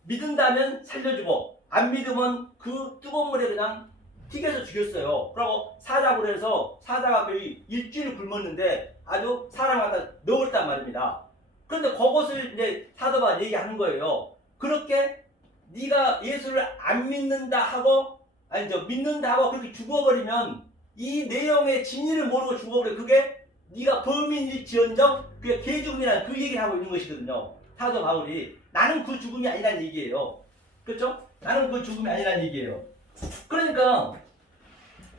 믿는다면 살려주고 안 믿으면 그 뜨거운 물에 그냥 튀겨서 죽였어요. 그리고 사자굴 해서 사자가 거의 일주일 굶었는데 아주 사람을 갖다 넣었단 말입니다. 그런데 그것을 이제 사도가 얘기하는 거예요. 그렇게 네가 예수를 안 믿는다 하고 믿는다 하고 그렇게 죽어버리면 이 내용의 진리를 모르고 죽어버려. 그게 네가 범인일지언정 그게 개죽음이라는 그 얘기를 하고 있는 것이거든요. 사도 바울이 나는 그 죽음이 아니라는 얘기예요. 그렇죠? 나는 그 죽음이 아니라는 얘기예요. 그러니까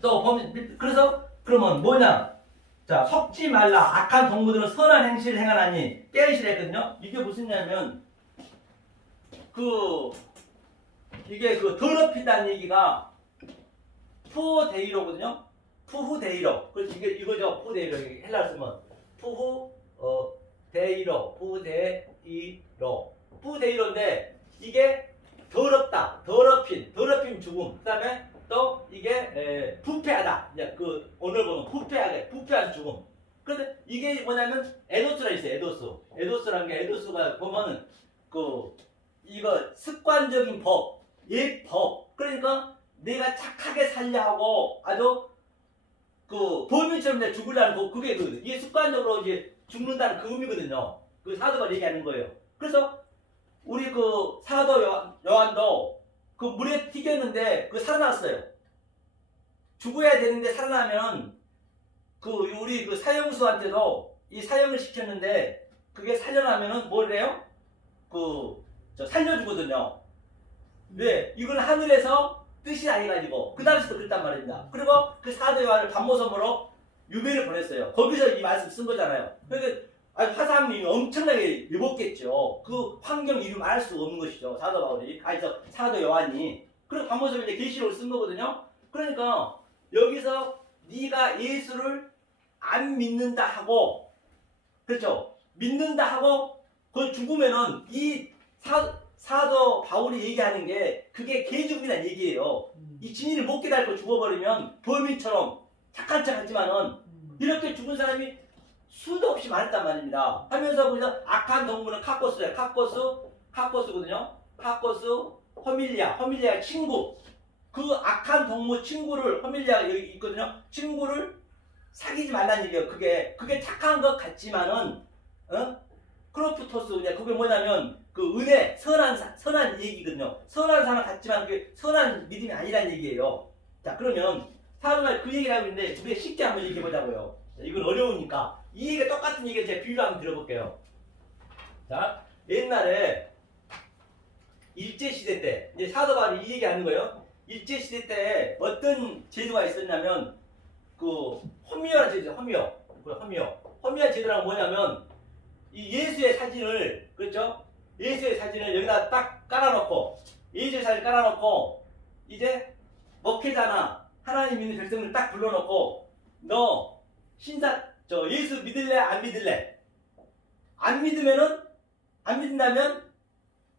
또 범인 그래서 그러면 뭐냐? 자, 섞지 말라. 악한 동무들은 선한 행실을 행하나니 깨르시라 했거든요. 이게 무슨 얘기냐면 이게 더럽힌다는 얘기가 푸데이로거든요. 푸후데이로. 그래서 이거죠. 푸데이로. 헬라어 쓰면 푸후데이로. 푸데이로인데 이게 더럽다. 더럽힘 죽음. 그다음에 또 이게 부패하다. 이제 오늘 보면 부패한 죽음. 그런데 이게 뭐냐면 에도스라 있어요. 에도스라는 게 에도스가 보면은 이거 습관적인 법, 예법. 그러니까 내가 착하게 살려 하고 아주 범인처럼 내가 죽으려는 그게 이게 습관적으로 이제 죽는다는 그 의미거든요. 그 사도가 얘기하는 거예요. 그래서 우리 사도 요한도 물에 튀겼는데 살아났어요. 죽어야 되는데 살아나면 그 우리 그 사형수한테도 이 사형을 시켰는데 그게 살려나면은 뭐래요? 저 살려주거든요. 왜? 이건 하늘에서 뜻이 아니가지고 그 당시도 그랬단 말입니다. 그리고 그 사도 요한을 반모섬으로 유배를 보냈어요. 거기서 이 말씀 쓴 거잖아요. 그러니까 화상님이 엄청나게 입었겠죠. 그 환경 이루 말할 수 없는 것이죠. 사도 바울이 사도 요한이. 그리고 반모섬에 이제 계시록을 쓴 거거든요. 그러니까 여기서 네가 예수를 안 믿는다 하고, 그렇죠? 믿는다 하고 그 죽으면은 이 사도 바울이 얘기하는 게 그게 개죽이란 얘기예요. 이 진리를 못 깨닫고 죽어버리면 범인처럼 착한 척 하지만은 이렇게 죽은 사람이 수도 없이 많았단 말입니다. 하면서 거기서 악한 동물은 카코스예요. 카코스거든요. 카코스, 허밀리아 친구. 그 악한 동물 친구를 허밀리아가 여기 있거든요. 친구를 사귀지 말라는 얘기예요. 그게 착한 것 같지만은 크로프토스 그게 뭐냐면 그 은혜 선한 얘기거든요. 선한 사람 같지만 그게 선한 믿음이 아니라는 얘기예요. 자, 그러면 사도가 그 얘기를 하고 있는데 우리가 쉽게 한번 얘기해 보자고요. 이건 어려우니까 이 얘기가 똑같은 얘기를 제가 비유로 한번 들어볼게요. 자, 옛날에 일제시대 때 이제 사도 바울이 이 얘기하는 거예요. 일제시대 때 어떤 제도가 있었냐면 그 허미어라는 제도죠. 허미어 제도란 뭐냐면 이 예수의 사진을, 그렇죠? 예수의 사진을 여기다 딱 깔아놓고 예수의 사진 깔아놓고 이제 목회자나 하나님 믿는 백성을 딱 불러놓고 너 예수 믿을래 안 믿을래? 안 믿는다면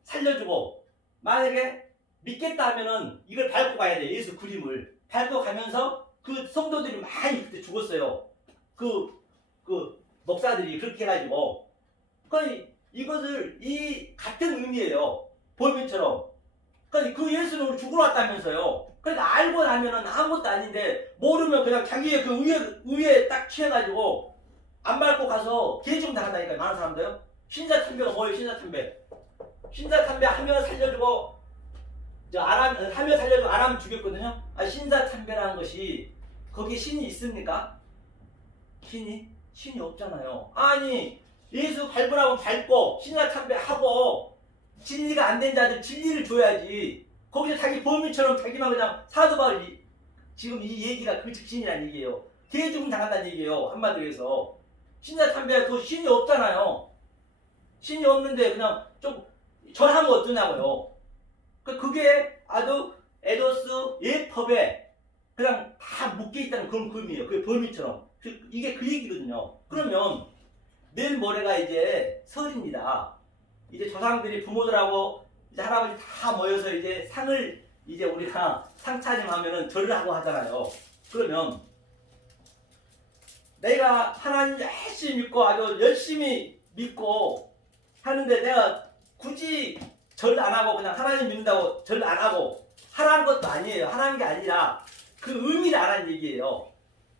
살려주고, 만약에 믿겠다 하면은 이걸 밟고 가야 돼. 예수 그림을 밟고 가면서 그 성도들이 많이 그때 죽었어요. 그 목사들이 그렇게 해가지고. 그러니까 이것을 이 같은 의미예요. 범인처럼. 그러니까 그 예수는 우리 죽으러 왔다면서요. 그러니까 알고 나면은 아무것도 아닌데 모르면 그냥 자기의 그 의에 딱 취해가지고 안 밟고 가서 개죽음 당한다니까. 많은 사람들요. 신사참배가 뭐예요? 신사참배 하면 살려주고 하면 살려주고 안 하면 죽였거든요. 신사참배라는 것이 거기에 신이 있습니까? 신이 없잖아요. 아니 예수 밟으라고 밟고 신사참배하고 진리가 안 된 자들 진리를 줘야지. 거기서 자기 범인처럼 자기만 그냥 사도 바울이 지금 이 얘기가 그 직신이라는 얘기예요. 개죽음 당한다는 얘기예요. 한마디로 해서 신사참배가 그 신이 없잖아요. 신이 없는데 그냥 좀 절하면 어떠냐고요. 그게 아주 에도스 예법에 그냥 다 묶여있다는 그런 그림이에요. 그게 범인처럼. 이게 그 얘기거든요. 그러면 내일 모레가 이제 설입니다. 이제 조상들이 부모들하고 이제 할아버지 다 모여서 이제 상을 이제 우리가 상 차림하면은 절을 하고 하잖아요. 그러면 내가 하나님 열심히 믿고 아주 열심히 믿고 하는데 내가 굳이 절 안 하고 그냥 하나님 믿는다고 절 안 하고 하라는 것도 아니에요. 하라는 게 아니라 그 의미를 알라는 얘기예요.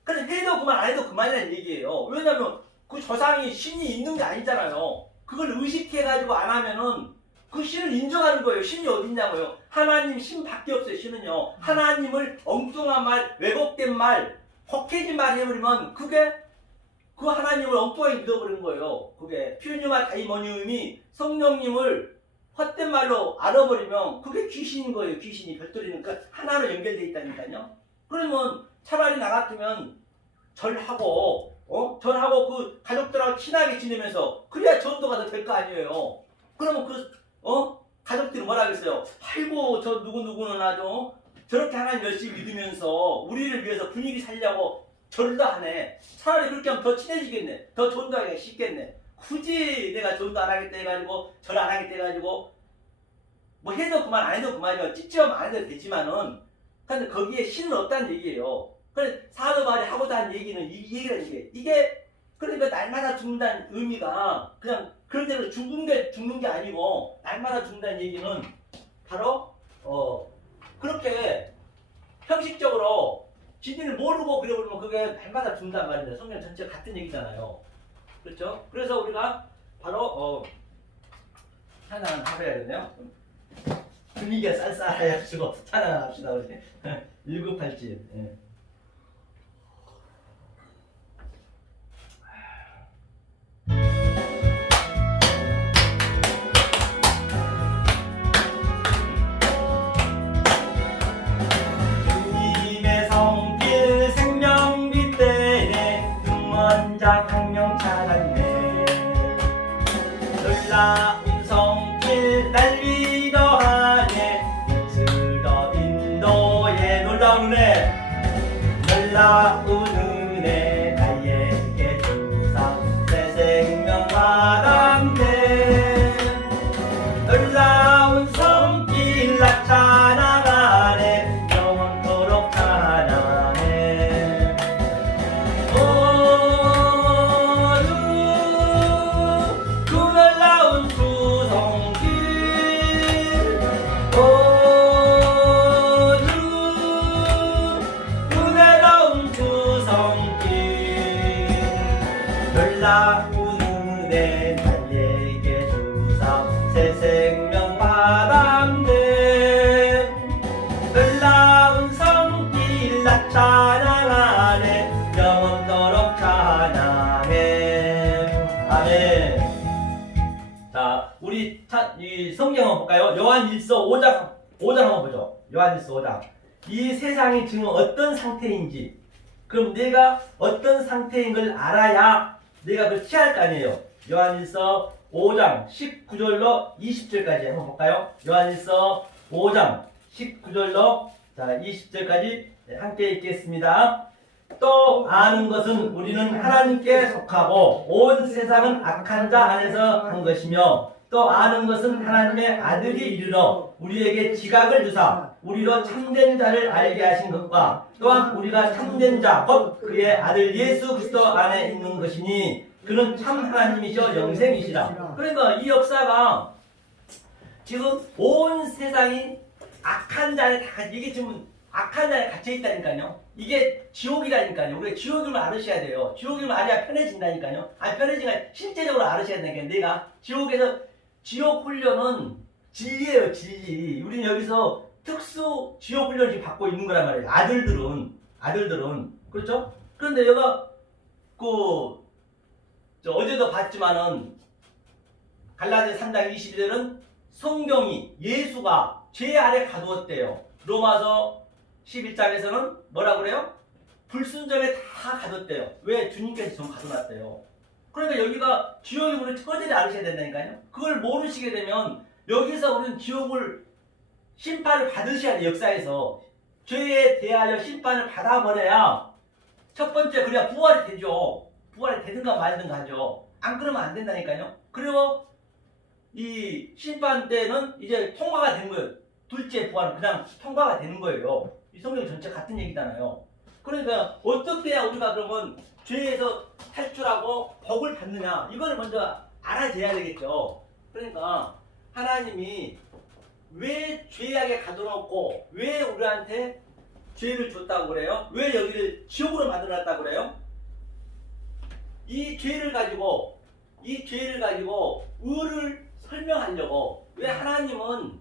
그래서 해도 그만 안 해도 그만이라는 얘기예요. 왜냐면 그 조상이 신이 있는 게 아니잖아요. 그걸 의식해가지고 안 하면은 그 신을 인정하는 거예요. 신이 어딨냐고요. 하나님 신밖에 없어요. 신은요. 하나님을 엉뚱한 말, 왜곡된 말, 혹해진 말 해버리면 그게 그 하나님을 엉뚱하게 믿어버리는 거예요. 그게 퓨뉴마 다이모니움이 성령님을 헛된 말로 알아버리면 그게 귀신인 거예요. 귀신이 별도리니까 하나로 연결되어 있다니까요. 그러면 차라리 나 같으면 절하고 그 가족들하고 친하게 지내면서 그래야 전도가 더 될 거 아니에요. 그러면 가족들이 뭐라 그랬어요? 아이고 저 누구누구는 아주 저렇게 하나님 열심히 믿으면서 우리를 위해서 분위기 살려고 절도 하네. 차라리 그렇게 하면 더 친해지겠네. 더 전도하기가 쉽겠네. 굳이 내가 전도 안 하겠다 해가지고 절 안 하겠다 해가지고 뭐 해도 그만 안 해도 그만이요. 찝찝하면 안 해도 되지만은 근데 거기에 신은 없다는 얘기예요. 그래 사도 바울이 하고자 하는 얘기는 이 얘기라는 게 이게 그러니까 날마다 죽는다는 의미가 그냥 그런 대로 죽는 게 아니고 날마다 죽는다는 얘기는 바로 그렇게 형식적으로 진리를 모르고 그려버리면 그게 날마다 죽는단 말입니다. 성경 전체 같은 얘기잖아요. 그렇죠? 그래서 우리가 바로 찬양을 하셔야겠네요. 분위기가 쌀쌀해가지고 찬양을 합시다 우리. 1987. 예. 놀라운 성길 날리려 하네 이스러 인도의 놀라운 은혜 놀라운 은혜 나에게 주사 새 생명 받았네 놀라운 성길 나 찬양하네 영원토록 찬양해 그 놀라운 주 성길 은혜로운 주 성길 놀라운 은혜 나에게 주사 새 생명 받았네 놀라운 성길 나 찬양하네 영원토록 찬양해 아멘. 자, 우리 이 성경 한번 볼까요? 요한일서 5장 한번 보죠. 요한일서 5장. 이 세상이 지금 어떤 상태인지, 그럼 내가 어떤 상태인 걸 알아야 내가 그걸 취할 거 아니에요. 요한일서 5장 19절로 20절까지 한번 볼까요? 요한일서 5장 19절로 자 20절까지 함께 읽겠습니다. 또 아는 것은 우리는 하나님께 속하고 온 세상은 악한 자 안에서 한 것이며 또 아는 것은 하나님의 아들이 이르러 우리에게 지각을 주사 우리로 참된 자를 알게 하신 것과 또한 우리가 참된 자 곧 그의 아들 예수 그리스도 안에 있는 것이니 그는 참 하나님이시여 영생이시라. 그러니까 이 역사가 지금 온 세상이 악한 자에 다 이게 지금 악한 자에 갇혀 있다니까요. 이게 지옥이라니까요. 우리가 지옥임을 알으셔야 돼요. 지옥임을 알아야 편해진다니까요. 아니 편해지면 실제적으로 알으셔야 되니까 내가 지옥에서 지옥 훈련은 진리예요, 진리. 우리는 여기서 특수 지옥 훈련을 지금 받고 있는 거란 말이에요. 아들들은 그렇죠? 그런데 얘가 어제도 봤지만은 갈라디아 3장 22절은 성경이 예수가 죄 아래 가두었대요. 로마서 11장에서는 뭐라 그래요? 불순종에 다 가뒀대요. 왜? 주님께서 좀 가둬놨대요. 그러니까 여기가 지옥이 우리 처절히 알으셔야 된다니까요. 그걸 모르시게 되면 여기서 우리는 지옥을 심판을 받으셔야 돼요. 역사에서 죄에 대하여 심판을 받아버려야 첫 번째 그래야 부활이 되죠. 부활이 되든가 말든가 하죠. 안 그러면 안 된다니까요. 그리고 이 심판 때는 이제 통과가 된 거예요. 둘째 부활은 그냥 통과가 되는 거예요. 이 성경 전체 같은 얘기잖아요. 그러니까 어떻게 해야 우리가 그러면 죄에서 탈출하고 복을 받느냐 이거를 먼저 알아줘야 되겠죠. 그러니까 하나님이 왜 죄악에 가둬놓고 왜 우리한테 죄를 줬다고 그래요? 왜 여기를 지옥으로 만들어놨다고 그래요? 이 죄를 가지고 의를 설명하려고. 왜? 하나님은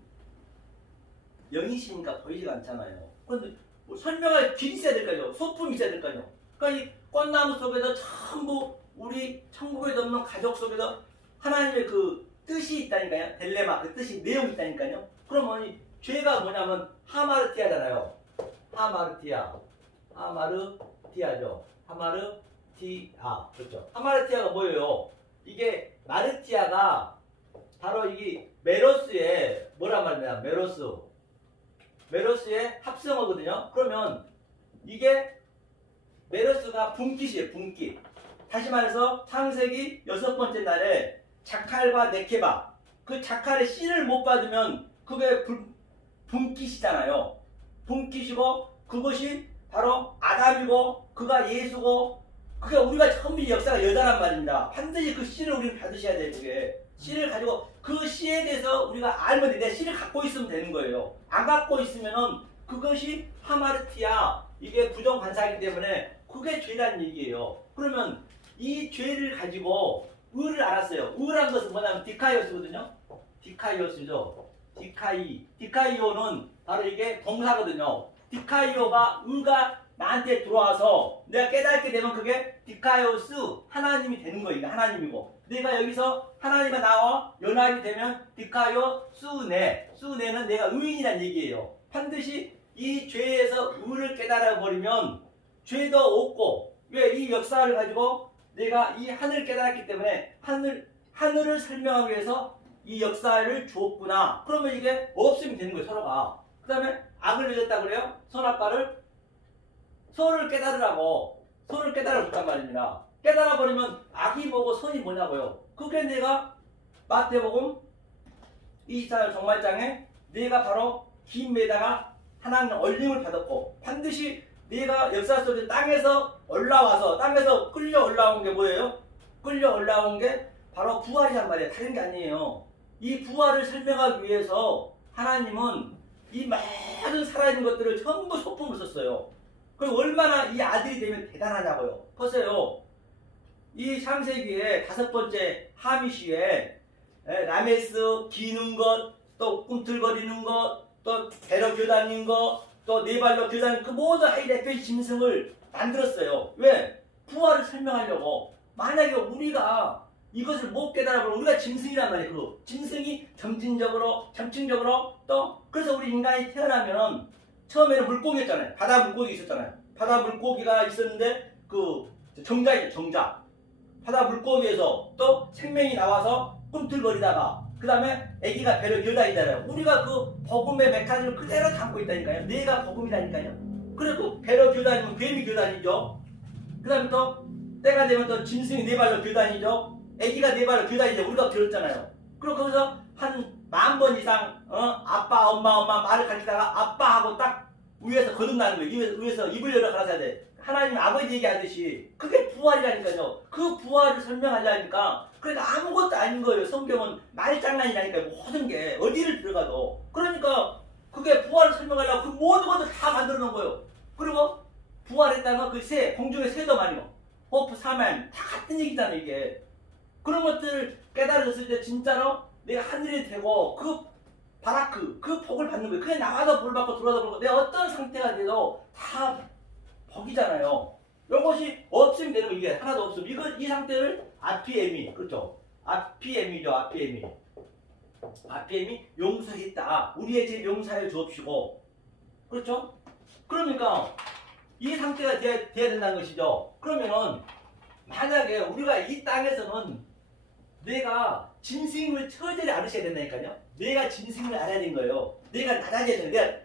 영이시니까 보이지가 않잖아요. 그런데 뭐 설명할 길이 있어야 될까요? 소품이 있어야 될까요? 그러니까 이 꽃나무 속에서 전부 우리 천국에 없는 가족 속에서 하나님의 그 뜻이 있다니까요. 델레마 그 뜻이 내용이 있다니까요. 그러면 이 죄가 뭐냐면 하마르티아잖아요. 하마르티아죠. 하마르티아. 그렇죠. 하마르티아가 뭐예요? 이게 마르티아가 바로 이게 메로스의 뭐란 말이냐? 메로스의 합성어거든요. 그러면 이게 메로스가 분깃이에요. 분깃. 다시 말해서 창세기 6번째 날에 자칼과 네케바 그 자칼의 씨를 못 받으면 그게 분깃이잖아요. 분깃이고 그것이 바로 아담이고 그가 예수고 그게 우리가 처음 이 역사가 여자란 말입니다. 반드시 그 씨를 우리는 받으셔야 돼요. 그게 씨를 가지고 그 씨에 대해서 우리가 알면 돼. 내 씨를 갖고 있으면 되는 거예요. 안 갖고 있으면은 그것이 하마르티아 이게 부정관사이기 때문에 그게 죄라는 얘기예요. 그러면 이 죄를 가지고 의를 알았어요. 의란 것은 뭐냐면 디카이오스거든요. 디카이오스죠. 디카이오는 바로 이게 동사거든요. 디카이오가 의가 나한테 들어와서 내가 깨닫게 되면 그게 디카이오스 하나님이 되는 거예요. 이게 하나님이고 내가 여기서 하나님과 나와 연합이 되면 디카이오스네 수네는 내가 의인이라는 얘기예요. 반드시 이 죄에서 의를 깨달아 버리면 죄도 없고 왜 이 역사를 가지고 내가 이 하늘을 깨달았기 때문에 하늘 하늘을 설명하기 위해서 이 역사를 주었구나. 그러면 이게 없으면 되는 거예요, 서로가. 그 다음에 악을 내렸다 그래요? 선악과를 선을 깨달으라고. 선을 깨달아 줬단 말입니다. 깨달아 버리면 악이 뭐고 선이 뭐냐고요. 그게 내가 마태복음 24장 정말장에 내가 바로 김에다가 하나님 얼림을 받았고 반드시 네가 역사 속에 땅에서 올라와서 땅에서 끌려 올라온 게 뭐예요? 끌려 올라온 게 바로 부활이란 말이에요. 다른 게 아니에요. 이 부활을 설명하기 위해서 하나님은 이 많은 살아있는 것들을 전부 소품을 썼어요. 그럼 얼마나 이 아들이 되면 대단하냐고요. 보세요. 이 창세기에 5번째 하미시에 라메스 기는 것, 또 꿈틀거리는 것, 또 배로 교단인 것, 또 네 발로 교단 그 모든 하이레페 짐승을 만들었어요. 왜? 부활을 설명하려고. 만약에 우리가 이것을 못 깨달아보면 우리가 짐승이란 말이에요. 그 짐승이 점진적으로, 점층적으로 또 그래서 우리 인간이 태어나면 처음에는 물고기였잖아요. 바다 물고기 있었잖아요. 바다 물고기가 있었는데 그 정자이죠. 정자. 바다 물고기에서 또 생명이 나와서 꿈틀거리다가 그 다음에 아기가 배를 교단이잖아요. 우리가 그 복음의 메커니즘을 그대로 담고 있다니까요. 내가 복음이라니까요. 그리고 배로 교단이면 뱀이 교단이죠. 그 다음에 또 때가 되면 또 짐승이 네 발로 교단이죠. 아기가 네 발로 교단이죠. 우리가 들었잖아요. 그리고 거기서 한 10,000번 이상 아빠 엄마 말을 가르치다가 아빠하고 딱 위에서 거듭나는 거예요. 위에서 입을 열어 가라사야 돼. 하나님 아버지 얘기하듯이 그게 부활이라니까요. 그 부활을 설명하려니까 그러니까 아무것도 아닌 거예요. 성경은 말장난이라니까요. 모든 게 어디를 들어가도. 그러니까 그게 부활을 설명하려고 그 모든 것을 다 만들어 놓은 거예요. 그리고 부활했다는 그 새, 공중의 새도 말이요. 호프, 사만 다 같은 얘기잖아요. 이게. 그런 것들을 깨달아졌을 때 진짜로 내가 하늘이 되고 그 바라크, 그 복을 받는 거예요. 그냥 나와서 볼 받고 들어와서 볼 받고 내가 어떤 상태가 돼도 다 복이잖아요. 이것이 없으면 되는 거 이게 하나도 없으면 이 상태를 아피에미 그렇죠? 아피에미죠. 아피에미 용서했다. 우리의 죄 용서해 주옵시고 그렇죠? 그러니까 이 상태가 돼야 된다는 것이죠. 그러면은 만약에 우리가 이 땅에서는 내가 짐승을 처절히 알으셔야 된다니까요. 내가 짐승을 알아야 되는 거예요. 내가 낮아져야 돼. 내가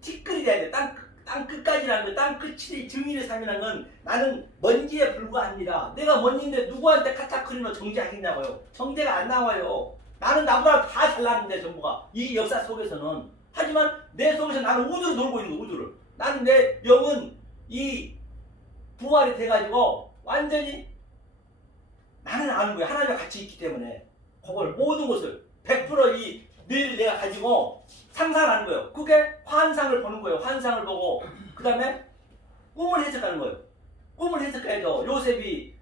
티끌이 돼야 돼. 땅 끝까지라는 거, 땅 끝이 정의를 삼이라는 건 나는 먼지에 불과합니다. 내가 먼지인데 누구한테 카타크리노 정지하겠냐고요. 정제가 안 나와요. 나는 나보다 다 잘나는데 전부가 이 역사 속에서는. 하지만 내 속에서 나는 우주로 놀고 있는 거 우주를. 나는 내 영은 이 부활이 돼가지고 완전히 나는 아는 거야. 하나님과 같이 있기 때문에 그걸 모든 것을 100% 늘 내가 가지고 상상하는 거예요. 그게 환상을 보는 거예요. 환상을 보고 그 다음에 꿈을 해석하는 거예요. 꿈을 해석해야죠. 요셉이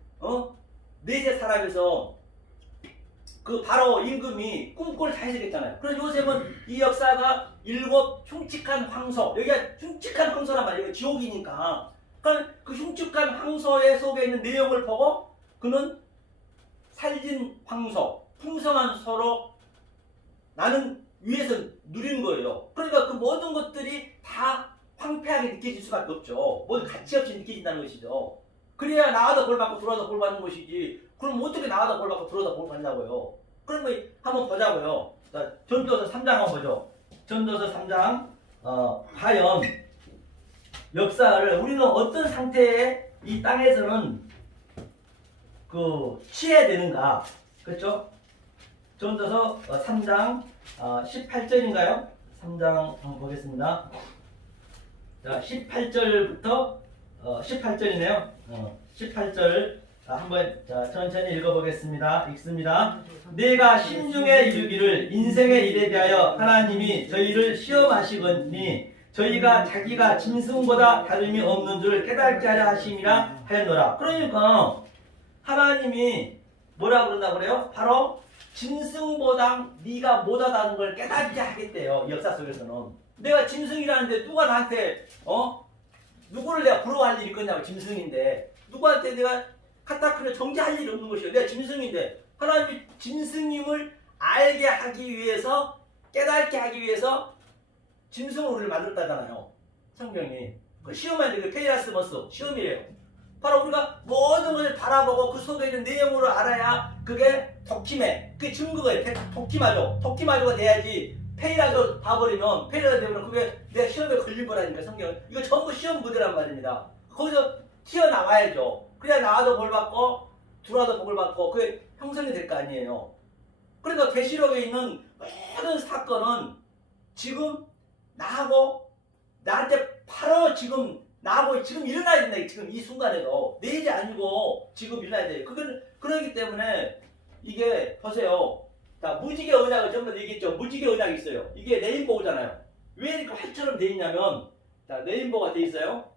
넷의 사람에서 그 바로 임금이 꿈꿀 다 해석했잖아요. 그래서 요셉은 이 역사가 7 흉측한 황소, 여기가 흉측한 황소란 말이에요. 지옥이니까. 그러니까 그 흉측한 황소의 속에 있는 내용을 보고 그는 살진 황소, 풍성한 소로 나는 위에서 누리는 거예요. 그러니까 그 모든 것들이 다 황폐하게 느껴질 수밖에 없죠. 모두 가치 없이 느껴진다는 것이죠. 그래야 나와서 볼 받고 들어와서 볼 받는 것이지. 그럼 어떻게 나와서 볼 받고 들어와서 볼 받냐고요. 그런 거 한번 보자고요. 자, 전도서 3장 한번 보죠. 전도서 3장 과연 역사를 우리는 어떤 상태에 이 땅에서는 취해야 되는가. 그렇죠? 전도서 3장 18절인가요? 3장 한번 보겠습니다. 자, 18절부터 18절이네요. 18절 한번 천천히 읽어보겠습니다. 읽습니다. 내가 심중에 이르기를 인생의 일에 대하여 하나님이 저희를 시험하시거니 저희가 자기가 짐승보다 다름이 없는 줄을 깨닫게 하려 하심이라 하였노라. 그러니까 하나님이 뭐라 그런다 그래요? 바로 짐승보다 네가 못하다는 걸 깨닫게 하겠대요. 이 역사 속에서는. 내가 짐승이라는데 누가 나한테 누구를 내가 부러워할 일이 있겠냐고. 짐승인데 누구한테 내가 카타크를 정지할 일이 없는 것이요. 내가 짐승인데 하나님이 짐승임을 알게 하기 위해서 깨닫게 하기 위해서 짐승을 우리를 만들었다잖아요. 성경이. 그 시험할 때 그 페이라스머스 시험이래요. 바로 우리가 모든 것을 바라보고 그 속에 있는 내용으로 알아야 그게 도키매, 그게 증거예요. 도키마조가 돼야지. 페이라도 봐버리면, 페이라도 되면 그게 내 시험에 걸린 거라니까, 성경은. 이거 전부 시험 무대란 말입니다. 거기서 튀어나와야죠. 그래야 나와도 볼 받고, 들어와도 복을 받고, 그게 형성이 될 거 아니에요. 그러니까 계시록에 있는 모든 사건은 지금 나한테 바로 지금 지금 일어나야 된다. 지금 이 순간에도 내일이 아니고 지금 일어나야 돼요. 그러기 때문에 이게 보세요. 자, 무지개 언약을 전부 다 얘기했죠. 무지개 언약이 있어요. 이게 레인보우잖아요. 왜 이렇게 활처럼 돼 있냐면, 자, 레인보우가 돼 있어요.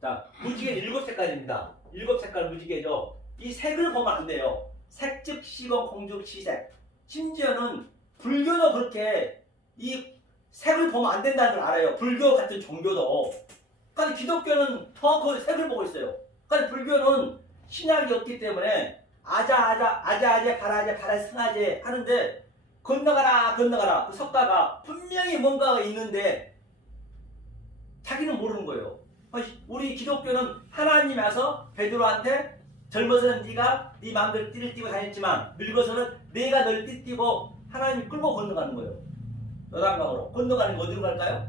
자, 무지개는 7색깔입니다. 7색깔 무지개죠. 이 색을 보면 안 돼요. 색즉 시공 공즉 시색. 심지어는 불교도 그렇게 이 색을 보면 안 된다는 걸 알아요. 불교 같은 종교도. 그러니까 기독교는 더 그 색을 보고 있어요. 그러니까 불교는 신약이 없기 때문에 아자 바라제 승하제 하는데 건너가라 그 석가가 분명히 뭔가가 있는데 자기는 모르는 거예요. 우리 기독교는 하나님이 와서 베드로한테 젊어서는 네가 네 마음대로 띠를 띠고 다녔지만 늙어서는 내가 널 띠띠고 하나님 끌고 건너가는 거예요. 요단강으로 건너가는 거 어디로 갈까요?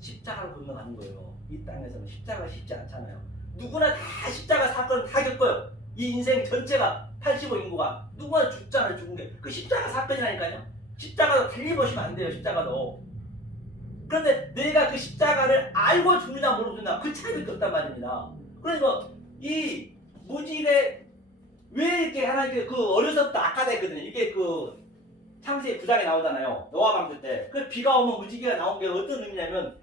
십자가로 건너가는 거예요. 이 땅에서는 십자가가 쉽지 않잖아요. 누구나 다 십자가 사건을 다 겪어요. 이 인생 전체가 85 인구가 누구나 죽잖아요. 죽은 게 그 십자가 사건이라니까요. 십자가도 달리 보시면 안 돼요. 십자가도. 그런데 내가 그 십자가를 알고 죽느냐 모르고 죽느냐 그 차이밖에 없단 말입니다. 그러니까 이 무지개 왜 이렇게 하나님께 그 어려서부터 악화됐거든요. 이게 그 창세기 9장에 나오잖아요. 노아 방주 때. 그 비가 오면 무지개가 나온 게 어떤 의미냐면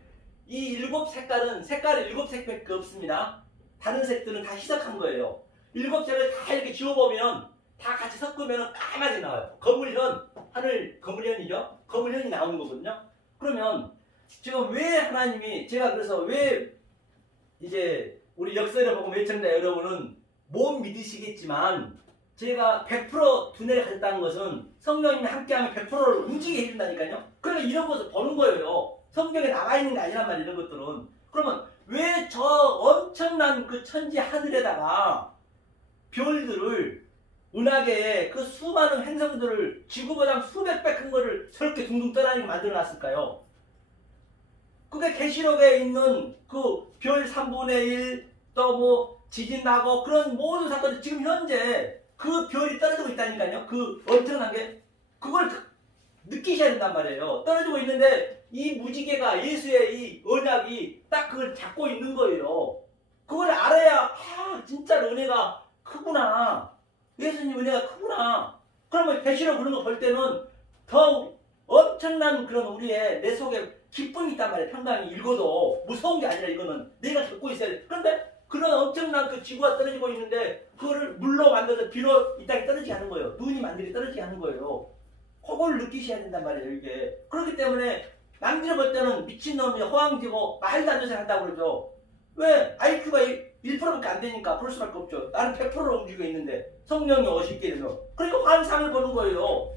이 7색깔은 색깔이 7색밖에 없습니다. 다른 색들은 다 희석한 거예요. 7색을 다 이렇게 지워보면 다 같이 섞으면 까맣게 나와요. 거물현, 하늘 거물현이죠. 거물현이 나오는 거거든요. 그러면 지금 왜 하나님이 제가 그래서 왜 이제 우리 역사를 보고 매청자 여러분은 못 믿으시겠지만 제가 100% 두뇌를 가졌다는 것은 성령님이 함께하면 100%를 움직이게 해준다니까요. 그러니까 이런 것을 보는 거예요. 성경에 나와 있는 게 아니란 말이에요. 이런 것들은. 그러면 왜 저 엄청난 그 천지 하늘에다가 별들을 은하계에 그 수많은 행성들을 지구보다 수백 배 큰 거를 저렇게 둥둥 떠다니게 만들어 놨을까요? 그게 계시록에 있는 그 별 3분의 1, 또 뭐 지진 나고 그런 모든 사건들 지금 현재 그 별이 떨어지고 있다니까요. 그 엄청난 게 그걸 느끼셔야 된단 말이에요. 떨어지고 있는데 이 무지개가 예수의 이 언약이 딱 그걸 잡고 있는 거예요. 그걸 알아야 진짜 은혜가 크구나. 예수님 은혜가 크구나. 그러면 계시록 그런 거 볼 때는 더 엄청난 그런 우리의 내 속에 기쁨이 있단 말이에요. 평강이 읽어도 무서운 게 아니라 이거는 내가 겪고 있어야 돼. 그런데 그런 엄청난 그 지구가 떨어지고 있는데 그거를 물로 만들어서 비로 이 땅에 떨어지게 하는 거예요. 눈이 만들게 떨어지게 하는 거예요. 그걸 느끼셔야 된단 말이에요. 이게. 그렇기 때문에 남들이 볼 때는 미친놈이 호황지고 말도 안 되는 생각 한다고 그러죠. 왜? IQ가 1%밖에 안 되니까 그럴 수밖에 없죠. 나는 100%로 움직이고 있는데 성령이 오실게 되면 그러니까 환상을 보는 거예요.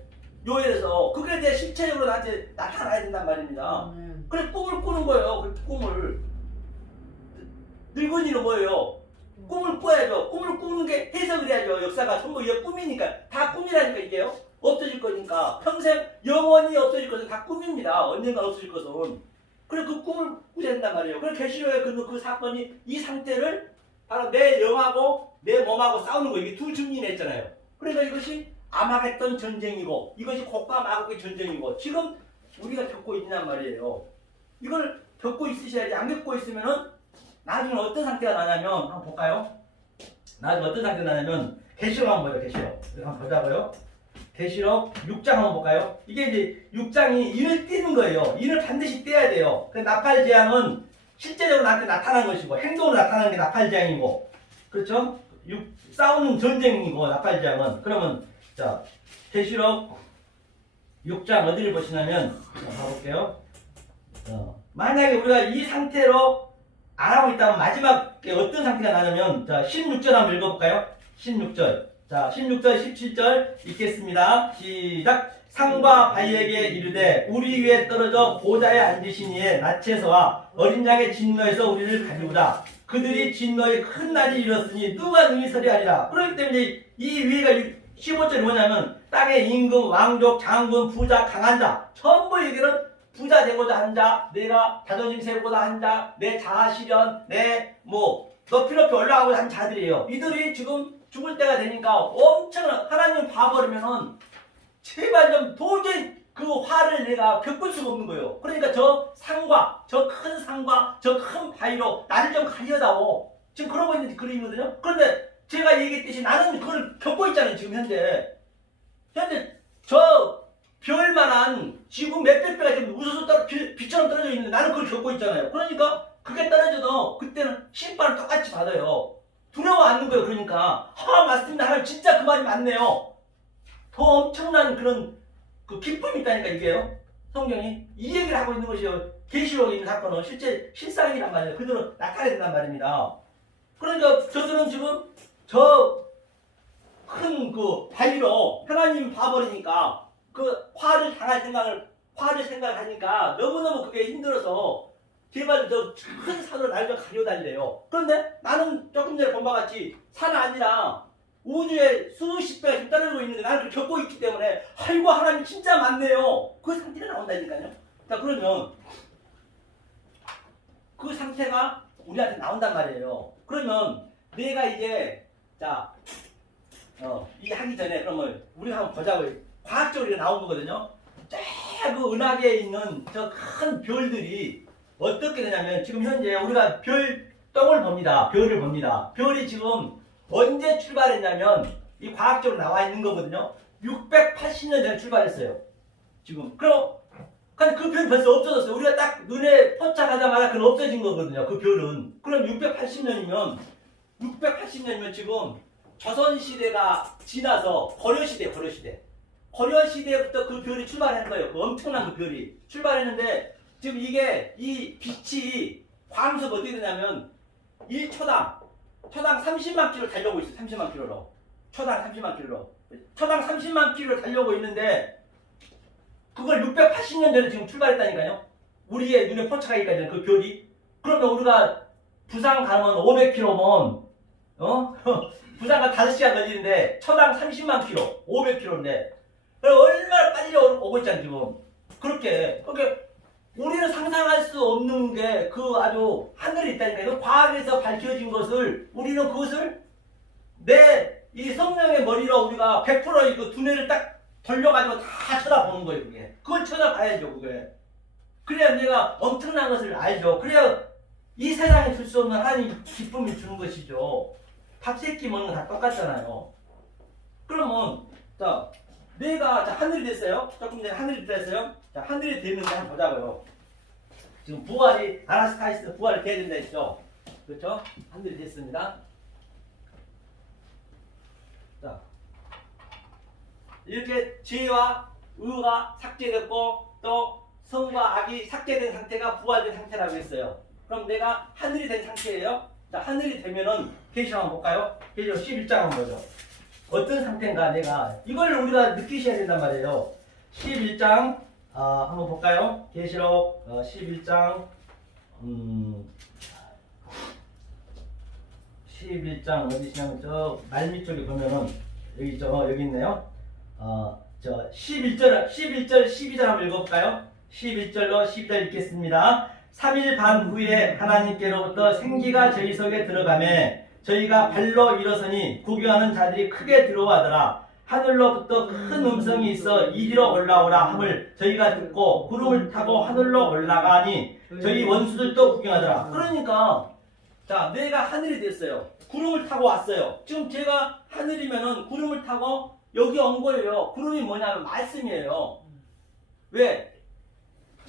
요엘에서 그게 내 실체적으로 나한테 나타나야 된단 말입니다. 그래 꿈을 꾸는 거예요. 그 꿈을. 늙은이는 뭐예요? 꿈을 꿔야죠. 꿈을 꾸는 게 해석을 해야죠. 역사가 전부 이게 꿈이니까. 다 꿈이라니까 이게요. 없어질 거니까. 평생 영원히 없어질 것은 다 꿈입니다. 언젠가 없어질 것은. 그래 그 꿈을 꾸야 된단 말이에요. 그래 계시록에 그 사건이 이 상태를 바로 내 영하고 내 몸하고 싸우는 거 이게 두 증인이 했잖아요. 그러니까 이것이 아마겟돈 전쟁이고 이것이 곡과 마곡의 전쟁이고 지금 우리가 겪고 있단 말이에요. 이걸 겪고 있으셔야지. 안 겪고 있으면은 나중에 어떤 상태가 나냐면 한번 볼까요? 나중에 어떤 상태가 나냐면 계시록 한번 보죠. 계시록 한번 보자고요. 계시록 6장 한번 볼까요? 이게 이제 6장이 인을 띄는 거예요. 인을 반드시 떼야 돼요. 그 나팔재앙은 실제적으로 나한테 나타난 것이고 행동으로 나타나는 게 나팔재앙이고 그렇죠? 싸우는 전쟁이고 나팔재앙은. 그러면 자 계시록 6장 어디를 보시냐면 가볼게요. 만약에 우리가 이 상태로 안 하고 있다면 마지막에 어떤 상태가 나냐면 자 16절 한번 읽어볼까요? 16절. 자 16절 17절 읽겠습니다. 시작. 상과 바위에게 이르되 우리 위에 떨어져 보좌에 앉으신 이의 낯에서와 어린 양의 진노에서 우리를 가리우라. 그들이 진노의 큰 날이 이뤘으니 누가 능히 서리하리라. 그렇기 때문에 이 위가 15절이 뭐냐면 땅의 임금, 왕족, 장군, 부자, 강한 자 전부 여기는 부자 되고자 한 자, 내가 자존심 세우고자 한 자, 내 자아 실현, 내 높이 올라가고자 한 자들이에요. 이들이 지금 죽을 때가 되니까 엄청난 하나님을 봐버리면은 제발 좀 도저히 그 화를 내가 겪을 수가 없는 거예요. 그러니까 저 산과 저 큰 산과 저 큰 바위로 나를 좀 가려다오. 지금 그러고 있는 그림이거든요. 그런데 제가 얘기했듯이 나는 그걸 겪고 있잖아요. 지금 현재 저 별만한 지구 몇백 배가 지금 우수수 빛처럼 떨어져 있는데 나는 그걸 겪고 있잖아요. 그러니까 그게 떨어져도 그때는 심판을 똑같이 받아요. 두려워 않는 거예요. 그러니까 맞습니다. 하나님 진짜 그 말이 맞네요. 더 엄청난 그런 그 기쁨이 있다니까 이게요. 성경이 이 얘기를 하고 있는 것이요. 계시록에 있는 사건은 실제 실상이란 말이에요. 그대로 나타내야 된단 말입니다. 그러니까 저들은 지금 저 큰 그 바위로 하나님 봐버리니까 그 화를 생각하니까 너무너무 그게 힘들어서 제발 저 큰 산으로 날 좀 가려다니래요. 그런데 나는 조금 전에 본 바 같이 산 아니라 우주에 수십 배가 지금 떨어지고 있는데 나는 그걸 겪고 있기 때문에 아이고 하나님 진짜 많네요. 그 상태가 나온다니까요. 자 그러면 그 상태가 우리한테 나온단 말이에요. 그러면 내가 이제 이 하기 전에 그러면 우리가 한번 보자고요. 과학적으로 나온 거거든요. 그 은하계에 있는 저 큰 별들이 어떻게 되냐면 지금 현재 우리가 별똥을 봅니다. 별을 봅니다. 별이 지금 언제 출발했냐면 이 과학적으로 나와 있는 거거든요. 680년 전에 출발했어요. 지금. 근데 그 별이 벌써 없어졌어요. 우리가 딱 눈에 포착하자마자 그건 없어진 거거든요. 그 별은. 그럼 680년이면 지금 조선시대가 지나서 고려시대부터 그 별이 출발한 거예요. 그 엄청난 그 별이 출발했는데 지금 이게 이 빛이 광속 어떻게 되냐면 1초당 30만 킬로 달려오고 있어요. 30만 킬로로. 초당 30만 킬로로 달려오고 있는데 그걸 680년 전에 지금 출발했다니까요. 우리의 눈에 포착하기까지는 그 별이. 그러면 우리가 부산 가면 500km면 부산 가 5시간 걸리는데 초당 30만 킬로, 500km인데 얼마나 빨리 오고 있잖아요. 지금. 그렇게 우리는 상상할 수 없는 게 그 아주 하늘이 있다니까요. 과학에서 밝혀진 것을 우리는 그것을 내 이 성령의 머리로 우리가 100% 그 두뇌를 딱 돌려가지고 다 쳐다보는 거예요. 그걸 쳐다봐야죠. 그래야 내가 엄청난 것을 알죠. 그래야 이 세상에 줄 수 없는 하나님 기쁨을 주는 것이죠. 밥 세끼 먹는 거 다 똑같잖아요. 그러면 내가 하늘이 됐어요. 조금 전에 하늘이 됐어요. 하늘이 됐는데 한번 보자고요. 지금 부활이 아나스타이스 부활이 돼야 된다 했죠. 그렇죠? 하늘이 됐습니다. 이렇게 죄와 의가 삭제됐고 또 성과 악이 삭제된 상태가 부활된 상태라고 했어요. 그럼 내가 하늘이 된 상태예요. 하늘이 되면은 계시록 한번 볼까요? 계시록 11장 한번 보죠. 어떤 상태인가 내가 이걸 우리가 느끼셔야 된단 말이에요. 11장 한번 볼까요? 계시록 11장 11장 어디시냐면 저 말미 쪽에 보면은 여기 있네요. 11절 12절 한번 읽어볼까요? 11절로 12절 읽겠습니다. 3일 반 후에 하나님께로부터 생기가 저희 속에 들어가매 저희가 발로 일어서니 구경하는 자들이 크게 들어와더라. 하늘로부터 큰 음성이 있어 이리로 올라오라 함을 저희가 듣고 구름을 타고 하늘로 올라가니 저희 원수들도 구경하더라. 그러니까 내가 하늘이 됐어요. 구름을 타고 왔어요. 지금 제가 하늘이면은 구름을 타고 여기 온 거예요. 구름이 뭐냐면 말씀이에요. 왜?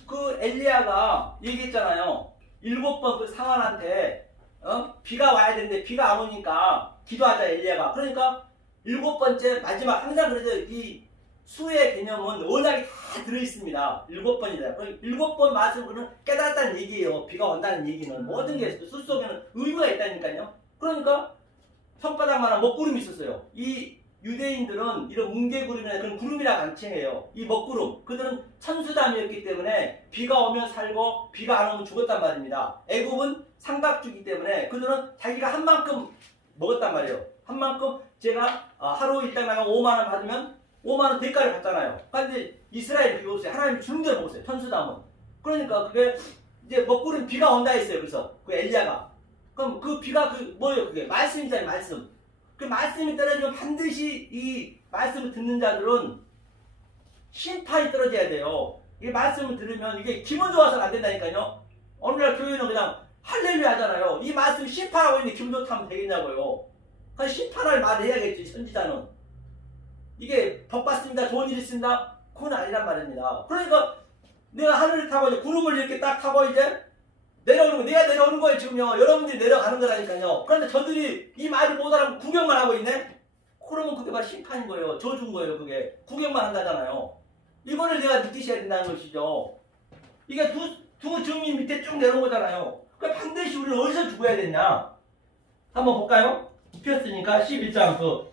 그 엘리야가 얘기했잖아요. 7번 그 상환한테 비가 와야 되는데 비가 안 오니까 기도하자 엘리야가. 그러니까 7번째 마지막 항상 그래서 이 수의 개념은 언약이 다 들어있습니다. 7번이다. 7번 말씀은 깨달았다는 얘기예요. 비가 온다는 얘기는 모든 게 수 속에는 의무가 있다니까요. 그러니까 손바닥만한 먹구름이 있었어요. 이 유대인들은 이런 뭉게구름이나 그런 구름이라고 안 칭해요. 이 먹구름. 그들은 천수담이었기 때문에 비가 오면 살고 비가 안 오면 죽었단 말입니다. 애굽은 삼각주기 때문에 그들은 자기가 한 만큼 먹었단 말이에요. 한 만큼 제가 하루 일당 나가 5만 원 받으면 5만 원 대가를 받잖아요. 그런데 이스라엘이 그거 없어요. 하나님 주는 대로 먹었어요. 천수담은. 그러니까 그게 이제 먹구름 비가 온다 했어요. 그래서 그 엘리야가. 그럼 그 비가 뭐예요? 그게 말씀이잖아요. 말씀. 그 말씀이 떨어지면 반드시 이 말씀을 듣는 자들은 심판이 떨어져야 돼요. 이 말씀을 들으면 이게 기분 좋아서는 안 된다니까요. 어느 날 교회는 그냥 할렐루야 하잖아요. 이 말씀 심판하고 있는데 기분 좋다면 되겠냐고요. 그냥 심판할 말을 해야겠지, 선지자는. 이게 복 받습니다, 좋은 일 있습니다, 그건 아니란 말입니다. 그러니까 내가 하늘을 타고 이제 구름을 이렇게 딱 타고 이제 내려오는 거, 내가 내려오는 거예요. 지금요. 여러분들이 내려가는 거라니까요. 그런데 저들이 이 말을 못 알아보고 구경만 하고 있네? 그러면 그게 바로 심판인 거예요. 저주인 거예요. 그게. 구경만 한다잖아요. 이거를 내가 느끼셔야 된다는 것이죠. 이게 두 증인 밑에 쭉 내려온 거잖아요. 그러니까 반드시 우리는 어디서 죽어야 되냐? 한번 볼까요? 폈으니까 11장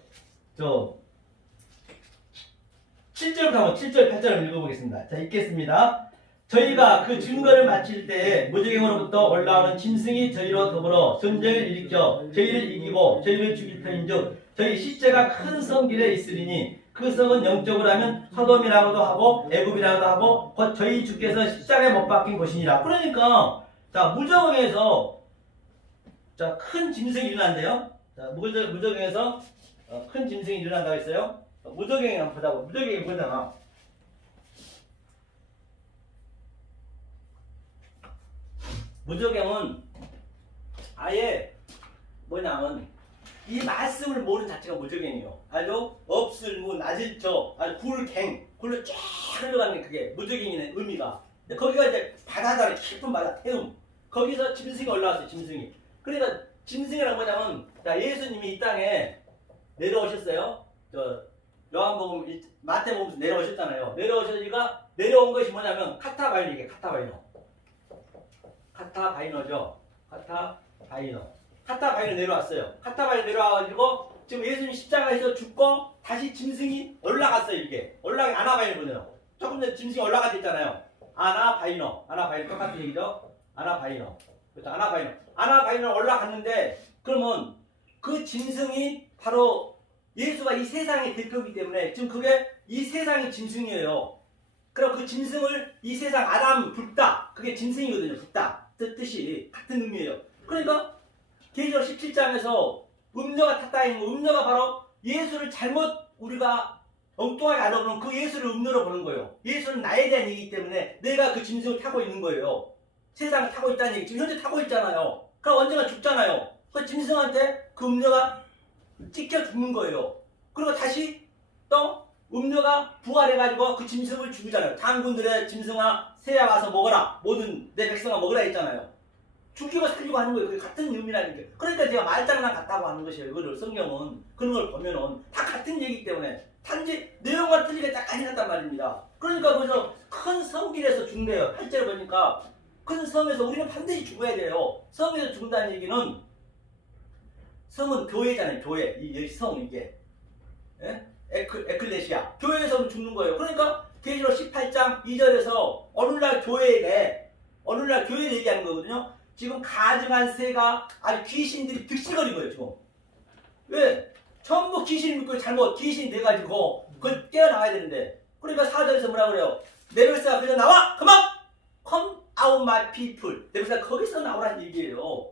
7절부터 한번 7절, 8절을 읽어보겠습니다. 자, 읽겠습니다. 저희가 그 증거를 마칠 때에 무저갱으로부터 올라오는 짐승이 저희로 더불어 전쟁을 일으켜 저희를 이기고 저희를 죽일 터인즉 저희 시체가 큰 성 길에 있으리니 그 성은 영적으로 하면 소돔이라고도 하고 애굽이라고도 하고 곧 저희 주께서 십자가에 못 박힌 곳이니라. 그러니까 자, 무저갱에서 자, 큰 짐승이 일어난대요. 자, 무저갱에서 큰 짐승이 일어난다고 했어요. 무저갱이 한번 보자고. 무저갱이 보잖아. 무저갱은 아예 뭐냐면 이 말씀을 모르는 자체가 무저갱이에요. 아주 없을무 낮을저 아주 굴갱 굴로 쫙 흘러가는 게 그게 무저갱이의 의미가. 근데 거기가 이제 바다잖아요. 깊은 바다 태움. 거기서 짐승이 올라왔어요. 짐승이. 그러니까 짐승이란 뭐냐면 자, 예수님이 이 땅에 내려오셨어요. 요한복음 마태복음에서 내려오셨잖아요. 내려오셔서 내려온 것이 뭐냐면 카타바이노. 카타바이노죠. 카타바이노 내려왔어요. 카타바이노 내려와가지고 지금 예수님 십자가에서 죽고 다시 짐승이 올라갔어요. 이게 아나바이노거든요. 조금 전에 짐승이 올라갔잖아요. 아나바이노 똑같은 얘기죠. 아나바이노. 그렇죠. 아나바이노 올라갔는데 그러면 그 짐승이 바로 예수가 이 세상의 대표이기 때문에 지금 그게 이 세상의 짐승이에요. 그럼 그 짐승을 이 세상 아담 불다 그게 짐승이거든요. 불다 뜻이 같은 의미예요. 그러니까 계시록 17장에서 음녀가 탔다 있는 음녀가 바로 예수를 잘못 우리가 엉뚱하게 알아보면 그 예수를 음녀로 보는 거예요. 예수는 나에 대한 얘기이기 때문에 내가 그 짐승을 타고 있는 거예요. 세상을 타고 있다는 얘기. 지금 현재 타고 있잖아요. 그럼 언젠가 죽잖아요. 그 짐승한테 그 음녀가 찍혀 죽는 거예요. 그리고 다시 또 음녀가 부활해가지고 그 짐승을 죽이잖아요. 장군들의 짐승아 새야 와서 먹어라. 모든 내 백성아 먹으라 했잖아요. 죽이고 살리고 하는 거예요. 그게 같은 의미라는 게. 그러니까 제가 말장난 같다고 하는 것이에요. 이거를 성경은 그런 걸 보면은 다 같은 얘기이기 때문에 단지 내용만 틀리게 딱 가져갔단 말입니다. 그러니까 그래서 큰 성길에서 죽네요. 8절 보니까 큰 성에서 우리는 반드시 죽어야 돼요. 성에서 죽는다는 얘기는 성은 교회잖아요. 교회. 이 성 이게. 예? 에클레시아. 교회에서는 죽는 거예요. 그러니까 계시록 18장 2절에서 어느날 교회를 얘기하는 거거든요. 지금 가증한 새가 아주 귀신들이 득실거린 거예요. 지금. 왜? 전부 귀신을 믿고 잘못 귀신이 돼가지고 그걸 깨어나와야 되는데. 그러니까 4절에서 뭐라 그래요? 내 백성아 그냥 나와! 그만! Come out my people. 내 백성아 거기서 나오라는 얘기예요.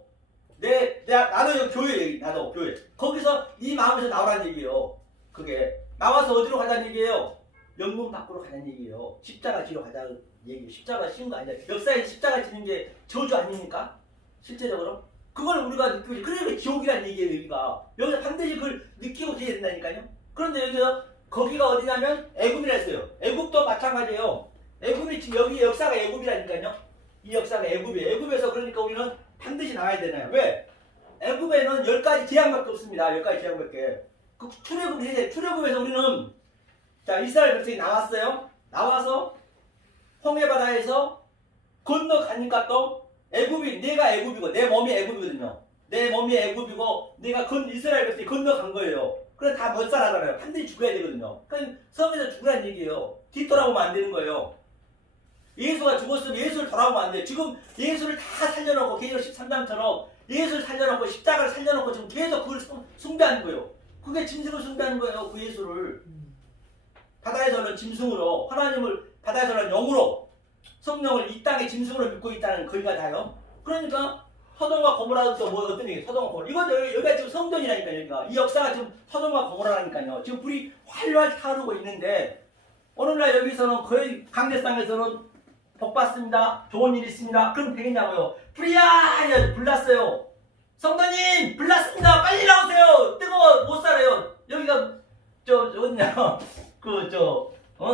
나도 교회 얘기, 나도 교회. 거기서 이 마음에서 나오라는 얘기예요. 그게 나와서 어디로 가자는 얘기예요? 영문 밖으로 가자는 얘기예요. 십자가 지러 가자는 얘기예요. 십자가 씌운 거 아니야. 역사에 십자가 지는 게 저주 아닙니까? 실제적으로 그걸 우리가 느끼고 그러니까 지옥이라는 얘기예요. 여기가 반드시 그걸 느끼고 지어야 된다니까요. 그런데 여기서 거기가 어디냐면 애굽이라 했어요. 애굽도 마찬가지예요. 애굽이 지금 여기 역사가 애굽이라니까요. 이 역사가 애굽이에요. 애굽에서 그러니까 우리는 반드시 나와야 되나요? 왜? 애굽에는 10가지 재앙밖에 없습니다. 10가지 재앙밖에. 그 출애굽을 해야 돼. 출애굽에서 우리는 자 이스라엘 백성이 나왔어요. 나와서 홍해바다에서 건너가니까 또 애굽이 내가 애굽이고 내 몸이 애굽이거든요. 내 몸이 애굽이고 내가 이스라엘 백성이 건너간 거예요. 그래 다 못 살아가요. 반드시 죽어야 되거든요. 그러니까 성에서 죽으라는 얘기예요. 뒤돌아보면 안 되는 거예요. 예수가 죽었으면 예수를 돌아보면 안 돼요. 지금 예수를 다 살려놓고 계시록 13장처럼 예수를 살려놓고 십자가를 살려놓고 지금 계속 그걸 숭배하는 거예요. 그게 짐승을 숭배하는 거예요. 그 예수를. 바다에서는 짐승으로, 하나님을 바다에서는 영으로, 성령을 이 땅의 짐승으로 믿고 있다는 거기가 다요. 그러니까 서돔과 고모라도 뭐 어떤 얘기? 서돔과 고모라. 이건 여기가 지금 성전이라니까요. 여기가 이 역사가 지금 서돔과 고모라라니까요. 지금 불이 활활 타오르고 있는데 어느 날 여기서는 거의 강대상에서는 복 받습니다. 좋은 일 있습니다. 그럼 되겠냐고요. 불이야! 불났어요. 성도님! 불났습니다. 빨리 나오세요. 뜨거워 못 살아요. 여기가 어디냐?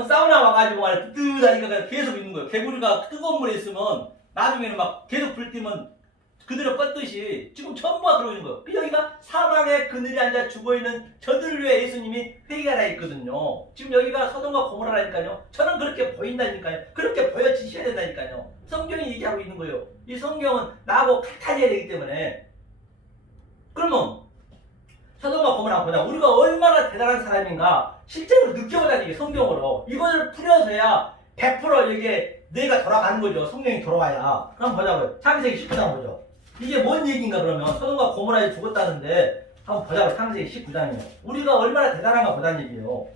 사우나 와가지고 말이야 뜨뜻하니까 계속 있는 거예요. 개구리가 뜨거운 물에 있으면 나중에는 막 계속 불 띄면 그대로 뻗듯이 지금 전부가 그러고 있는 거예요. 여기가 사방에 그늘에 앉아 죽어있는 저들 위해 예수님이 회개하라 했거든요. 지금 여기가 서돔과 고모라라니까요. 저는 그렇게 보인다니까요. 그렇게 보여지셔야 된다니까요. 성경이 얘기하고 있는 거예요. 이 성경은 나하고 같아져야 되기 때문에. 그러면 서돔과 고모라 보자. 우리가 얼마나 대단한 사람인가 실제로 느껴보자는 게 성경으로. 이걸 풀어서야 100% 이게 뇌가 돌아가는 거죠. 성령이 돌아가야. 그럼 보자고요. 창세기 19장 보죠. 이게 뭔 얘기인가 그러면 서돔과 고모라에 죽었다는데 한번 보자고요. 창세기 19장이요. 우리가 얼마나 대단한가 보다는 얘기예요.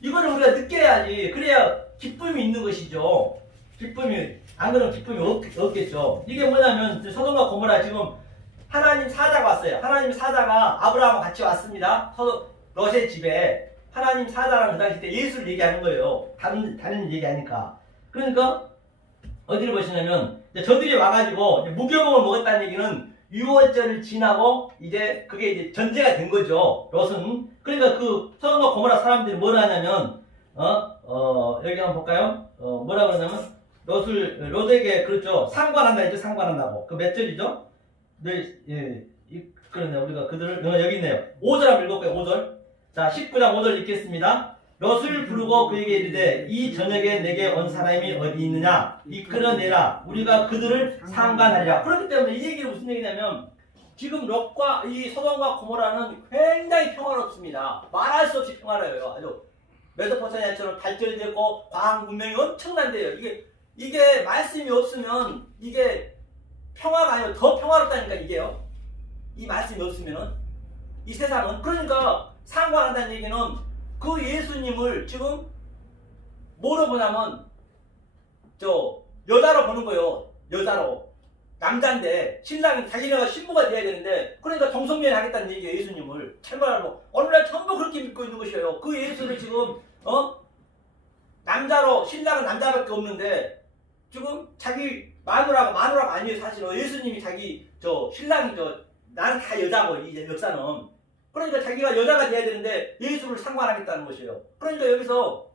이거를 우리가 느껴야지. 그래야 기쁨이 있는 것이죠. 기쁨이 안 그러면 기쁨이 없겠죠. 이게 뭐냐면 서돔과 고모라 지금 하나님 사자가 왔어요. 하나님 사자가 아브라함과 같이 왔습니다. 롯의 집에 하나님 사자랑 그 당시 때 예수를 얘기하는 거예요. 다른 얘기하니까. 그러니까 어디를 보시냐면 저들이 와가지고 무교복을 먹었다는 얘기는 유월절을 지나고 이제 그게 이제 전제가 된 거죠. 롯은. 그러니까 그 서돔과 고모라 사람들이 뭘 하냐면 여기 한번 볼까요? 뭐라 그러냐면 롯에게 그렇죠. 상관한다 했죠. 상관한다고. 그 몇 절이죠? 그러네. 우리가 그들을 여기 있네요. 5절 한번 읽어볼까요? 5절. 자, 19장 5절 읽겠습니다. 롯을 부르고 그에게 이르되 이 저녁에 내게 온 사람이 어디 있느냐 이끌어내라. 우리가 그들을 상관하리라. 그렇기 때문에 이 얘기는 무슨 얘기냐면 지금 롯과 이 소돔과 고모라는 굉장히 평화롭습니다. 말할 수 없이 평화로워요. 아주 메소포타미아처럼 발전되고 과학 문명이 엄청난데요. 이게 말씀이 없으면 이게 평화가 아니고 더 평화롭다니까 이게요. 이 말씀이 없으면은 이 세상은. 그러니까 상관한다는 얘기는 그 예수님을 지금 뭐로 보냐면 여자로 보는 거예요. 여자로. 남자인데 신랑이 자기네가 신부가 돼야 되는데 그러니까 동성연애 하겠다는 얘기예요. 예수님을. 참말로 어느 날 전부 그렇게 믿고 있는 것이에요. 그 예수를 지금 남자로 신랑은 남자밖에 없는데 지금 자기 마누라가 아니에요. 사실은 예수님이 자기 신랑이 나는 다 여자고 이제 역사는. 그러니까 자기가 여자가 돼야 되는데 예수를 상관하겠다는 것이에요. 그러니까 여기서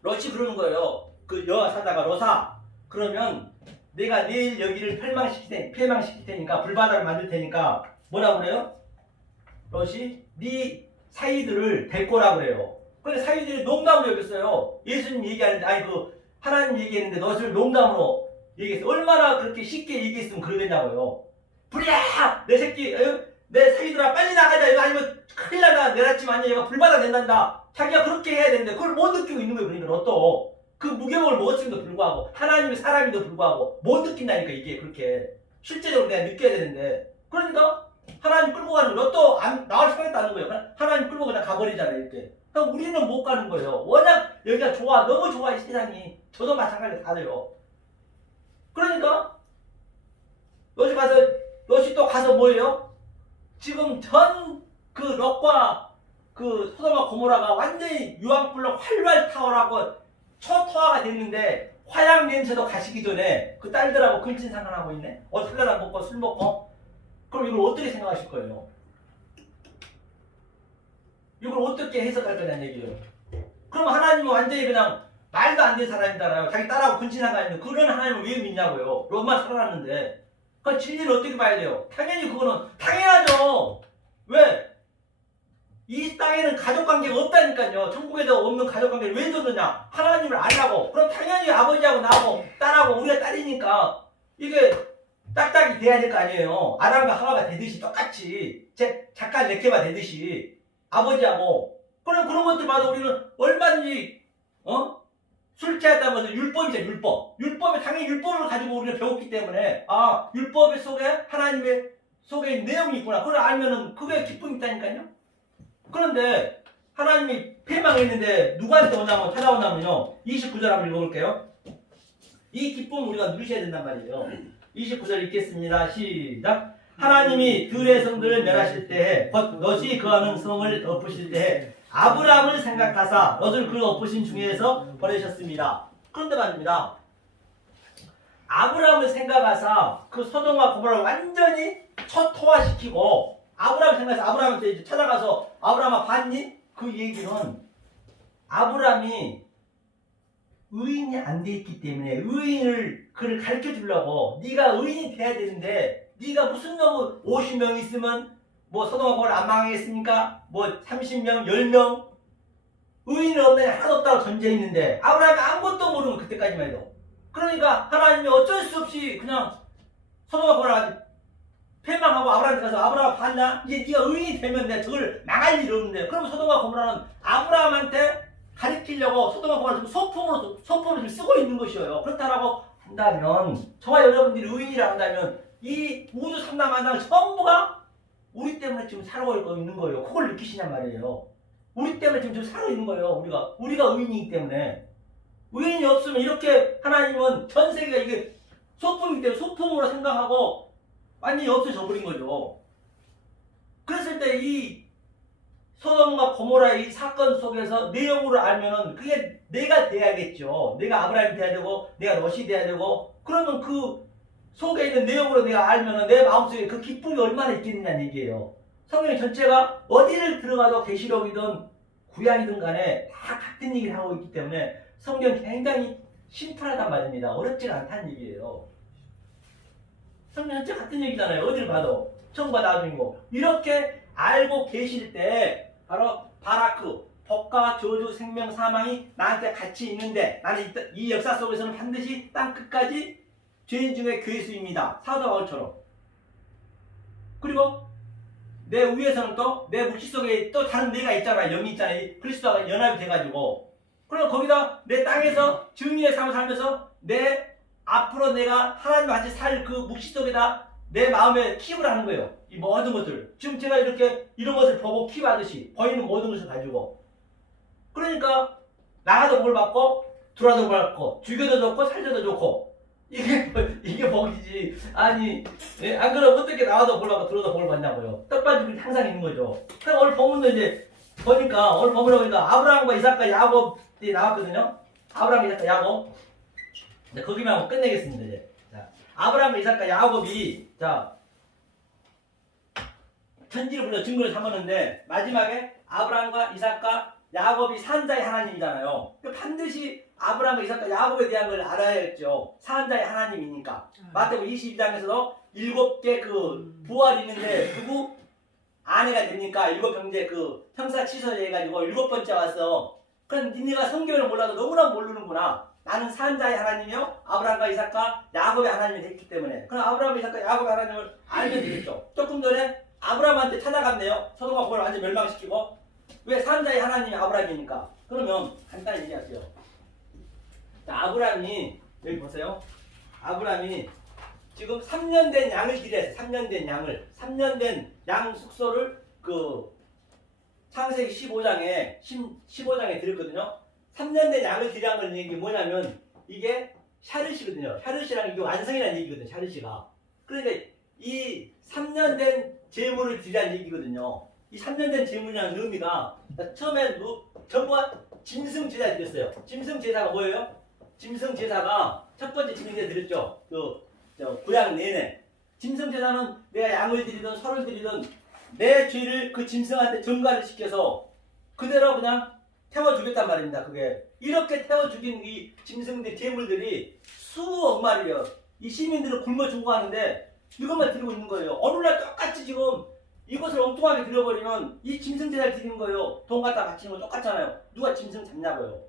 롯이 그러는 거예요. 그 여사자가 롯아 그러면 내가 내일 여기를 폐망시킬 테니까 불바다를 만들 테니까 뭐라고 그래요? 롯이 네 사이들을 데리고 오라 그래요. 근데 사이들이 농담으로 여겼어요. 예수님 얘기하는데 하나님 얘기했는데 롯을 농담으로 얘기했어요. 얼마나 그렇게 쉽게 얘기했으면 그러겠냐고요. 불이야! 내 새끼 내 사이들아 빨리 나가자. 이거 아니면 큰일 나가. 내일 아침 아니야. 얘가 불바다 된단다. 자기가 그렇게 해야 되는데 그걸 못 느끼고 있는 거예요. 그러니까 롯도 그 무교복을 먹었음에도 불구하고 하나님이 사람임에도 불구하고 못 느낀다니까. 이게 그렇게 실제적으로 내가 느껴야 되는데 그러니까 하나님 끌고 가는 롯도 안 나올 수가 있다는 거예요. 하나님 끌고 그냥 가버리잖아요. 이렇게. 그러니까 우리는 못 가는 거예요. 워낙 여기가 좋아. 너무 좋아. 이 세상이. 저도 마찬가지로 다돼요. 그러니까 롯이 또 가서 뭐예요? 지금 그 롯과 그 소돔과 고모라가 완전히 유황불로 활활 타오라고 초토화가 됐는데 화양 냄새도 가시기 전에 그 딸들하고 근친상간하고 있네. 술래나 먹고 술 먹고. 그럼 이걸 어떻게 생각하실 거예요? 이걸 어떻게 해석할 거냐는 얘기예요. 그럼 하나님은 완전히 그냥 말도 안 되는 사람이잖아요. 자기 딸하고 근친상간인데 그런 하나님을 왜 믿냐고요. 롯만 살아났는데. 그 진리를 어떻게 봐야 돼요? 당연히 그거는 당연하죠. 왜? 이 땅에는 가족관계가 없다니까요. 천국에도 없는 가족관계를 왜 줬느냐? 하나님을 알라고. 그럼 당연히 아버지하고 나하고 딸하고 우리가 딸이니까 이게 딱딱이 돼야 될 거 아니에요. 아담과 하와가 되듯이 똑같이 작가 레케바 되듯이 아버지하고. 그런 것들 봐도 우리는 얼마든지 술 취했다고 해서 율법이잖아. 율법에 당연히 율법을 가지고 우리가 배웠기 때문에 율법 속에 하나님의 속에 내용이 있구나. 그걸 알면은 그게 기쁨이 있다니까요. 그런데 하나님이 패망했는데 누구한테 오냐면 찾아오냐면요. 29절 한번 읽어볼게요. 이 기쁨을 우리가 누리셔야 된단 말이에요. 29절 읽겠습니다. 시작. 하나님이 들의 성들을 멸하실 때에 곧 롯이 거하는 성을 엎으실 때에 아브라함을 생각하사 롯을 그 엎으신 중에서 보내셨습니다. 그런데 말입니다. 아브라함을 생각하사 그 소돔과 고모라를 완전히 초토화시키고 아브라함을 생각해서 아브라함한테 이제 찾아가서 아브라함아 봤니? 그 얘기는 아브라함이 의인이 안 돼 있기 때문에 의인을 그를 가르쳐 주려고 네가 의인이 돼야 되는데 네가 무슨 놈 50명 있으면 뭐 소돔과 고모라 안 망하겠습니까? 뭐 30명, 10명 의인이 없는 애 하나도 없다고 전제해 있는데 아브라함이 아무것도 모르면 그때까지만 해도 그러니까 하나님이 어쩔 수 없이 그냥 소돔과 고모라 패망하고 아브라함한테 가서 아브라함 봤냐? 이제 네가 의인이 되면 내가 저걸 망할 일이 없는데 그러면 소돔과 고모라는 아브라함한테 가르치려고 소돔과 고모라 소품으로 지금 쓰고 있는 것이에요. 그렇다라고 한다면 저와 여러분들이 의인이라 한다면 이 우주 삼라만상 전부가 우리 때문에 지금 살아가고 있는 거예요. 그걸 느끼시냔 말이에요. 우리 때문에 지금 살아가고 있는 거예요. 우리가 의인이기 때문에 의인이 없으면 이렇게 하나님은 전 세계가 이게 소품이기 때문에 소품으로 생각하고 완전히 없어져 버린 거죠. 그랬을 때 이 소돔과 고모라의 이 사건 속에서 내용으로 알면은 그게 내가 돼야겠죠. 내가 아브라함이 돼야 되고 내가 롯이 돼야 되고 그러면 그 속에 있는 내용으로 내가 알면은 내 마음속에 그 기쁨이 얼마나 있겠느냐는 얘기예요. 성경 전체가 어디를 들어가도 계시록이든 구약이든 간에 다 같은 얘기를 하고 있기 때문에 성경 굉장히 심플하단 말입니다. 어렵지가 않다는 얘기예요. 성경 전체 같은 얘기잖아요. 어딜 봐도 처음과 나중이고 이렇게 알고 계실 때 바로 바라크 복과 저주 생명 사망이 나한테 같이 있는데 나는 이 역사 속에서는 반드시 땅 끝까지 죄인 중에 괴수입니다. 사도 바울처럼. 그리고 내 위에서는 또 내 묵시 속에 또 다른 내가 있잖아요. 영이 있잖아요. 그리스도와 연합이 돼가지고 그리고 거기다 내 땅에서 증인의 삶을 살면서 내 앞으로 내가 하나님과 같이 살 그 묵시 속에다 내 마음에 킵을 하는 거예요. 이 모든 것들. 지금 제가 이렇게 이런 것을 보고 킵하듯이 보이는 모든 것을 가지고. 그러니까 나가도 뭘 받고 들어와도 뭘 받고 죽여도 좋고 살려도 좋고 이게 복이지. 아니 안 그러면 어떻게 나가도 뭘 받고 들어와도 뭘 받냐고요. 떡반죽이 항상 있는 거죠. 그럼 오늘 본문도 이제 보니까 오늘 본문에 보니까 아브라함과 이삭과 야곱이 나왔거든요. 아브라함, 이삭과 야곱. 네, 거기만 하고 끝내겠습니다. 이제. 자, 아브라함과 이삭과 야곱이 천지를 불러 증거를 삼았는데 마지막에 아브라함과 이삭과 야곱이 산자의 하나님이잖아요. 반드시 아브라함과 이삭과 야곱에 대한 걸 알아야겠죠. 산자의 하나님이니까. 마태복음 22장에서도 7개 그 부활이 있는데 누구 아내가 됩니까? 7형제 그 형사 취소해가지고 7번째 왔어. 그럼 니네가 성경을 몰라도 너무나 모르는구나. 나는 산자의 하나님이요 아브라함과 이삭과 야곱의 하나님이 됐기 때문에 그럼 아브라함과 이삭과 야곱의 하나님을 알면 되겠죠. 조금 전에 아브라함한테 찾아갔네요. 소돔과 고모라를 완전 멸망시키고 왜 산자의 하나님이 아브라함이니까? 그러면 간단히 얘기하세요. 자, 아브라함이 여기 보세요. 아브라함이 지금 3년 된 양을 드렸어요. 3년 된 양을 3년 된 양 숙소를 그 창세기 15장에 드렸거든요. 3년 된 양을 드리는 건 얘기 뭐냐면 이게 샤르시거든요. 샤르시라는 이게 완성이라는 얘기거든요. 샤르시가. 그러니까 이 3년 된 제물을 드리라는 얘기거든요. 이 3년 된 제물이라는 의미가 처음에 전부가 짐승제사 드렸어요. 짐승제사가 뭐예요? 짐승제사가 첫 번째 짐승제사 드렸죠. 구약 내내. 짐승제사는 내가 양을 드리든 소를 드리든 내 죄를 그 짐승한테 전가를 시켜서 그대로 그냥 태워 주겠단 말입니다. 그게 이렇게 태워 죽인 이 짐승들 제물들이 수억 마리요. 이 시민들은 굶어 죽어가는데 이것만 드리고 있는 거예요. 오늘날 똑같이 지금 이것을 엉뚱하게 드려버리면 이 짐승 제사를 드리는 거예요. 돈 갖다 바치는 거 똑같잖아요. 누가 짐승 잡냐고요.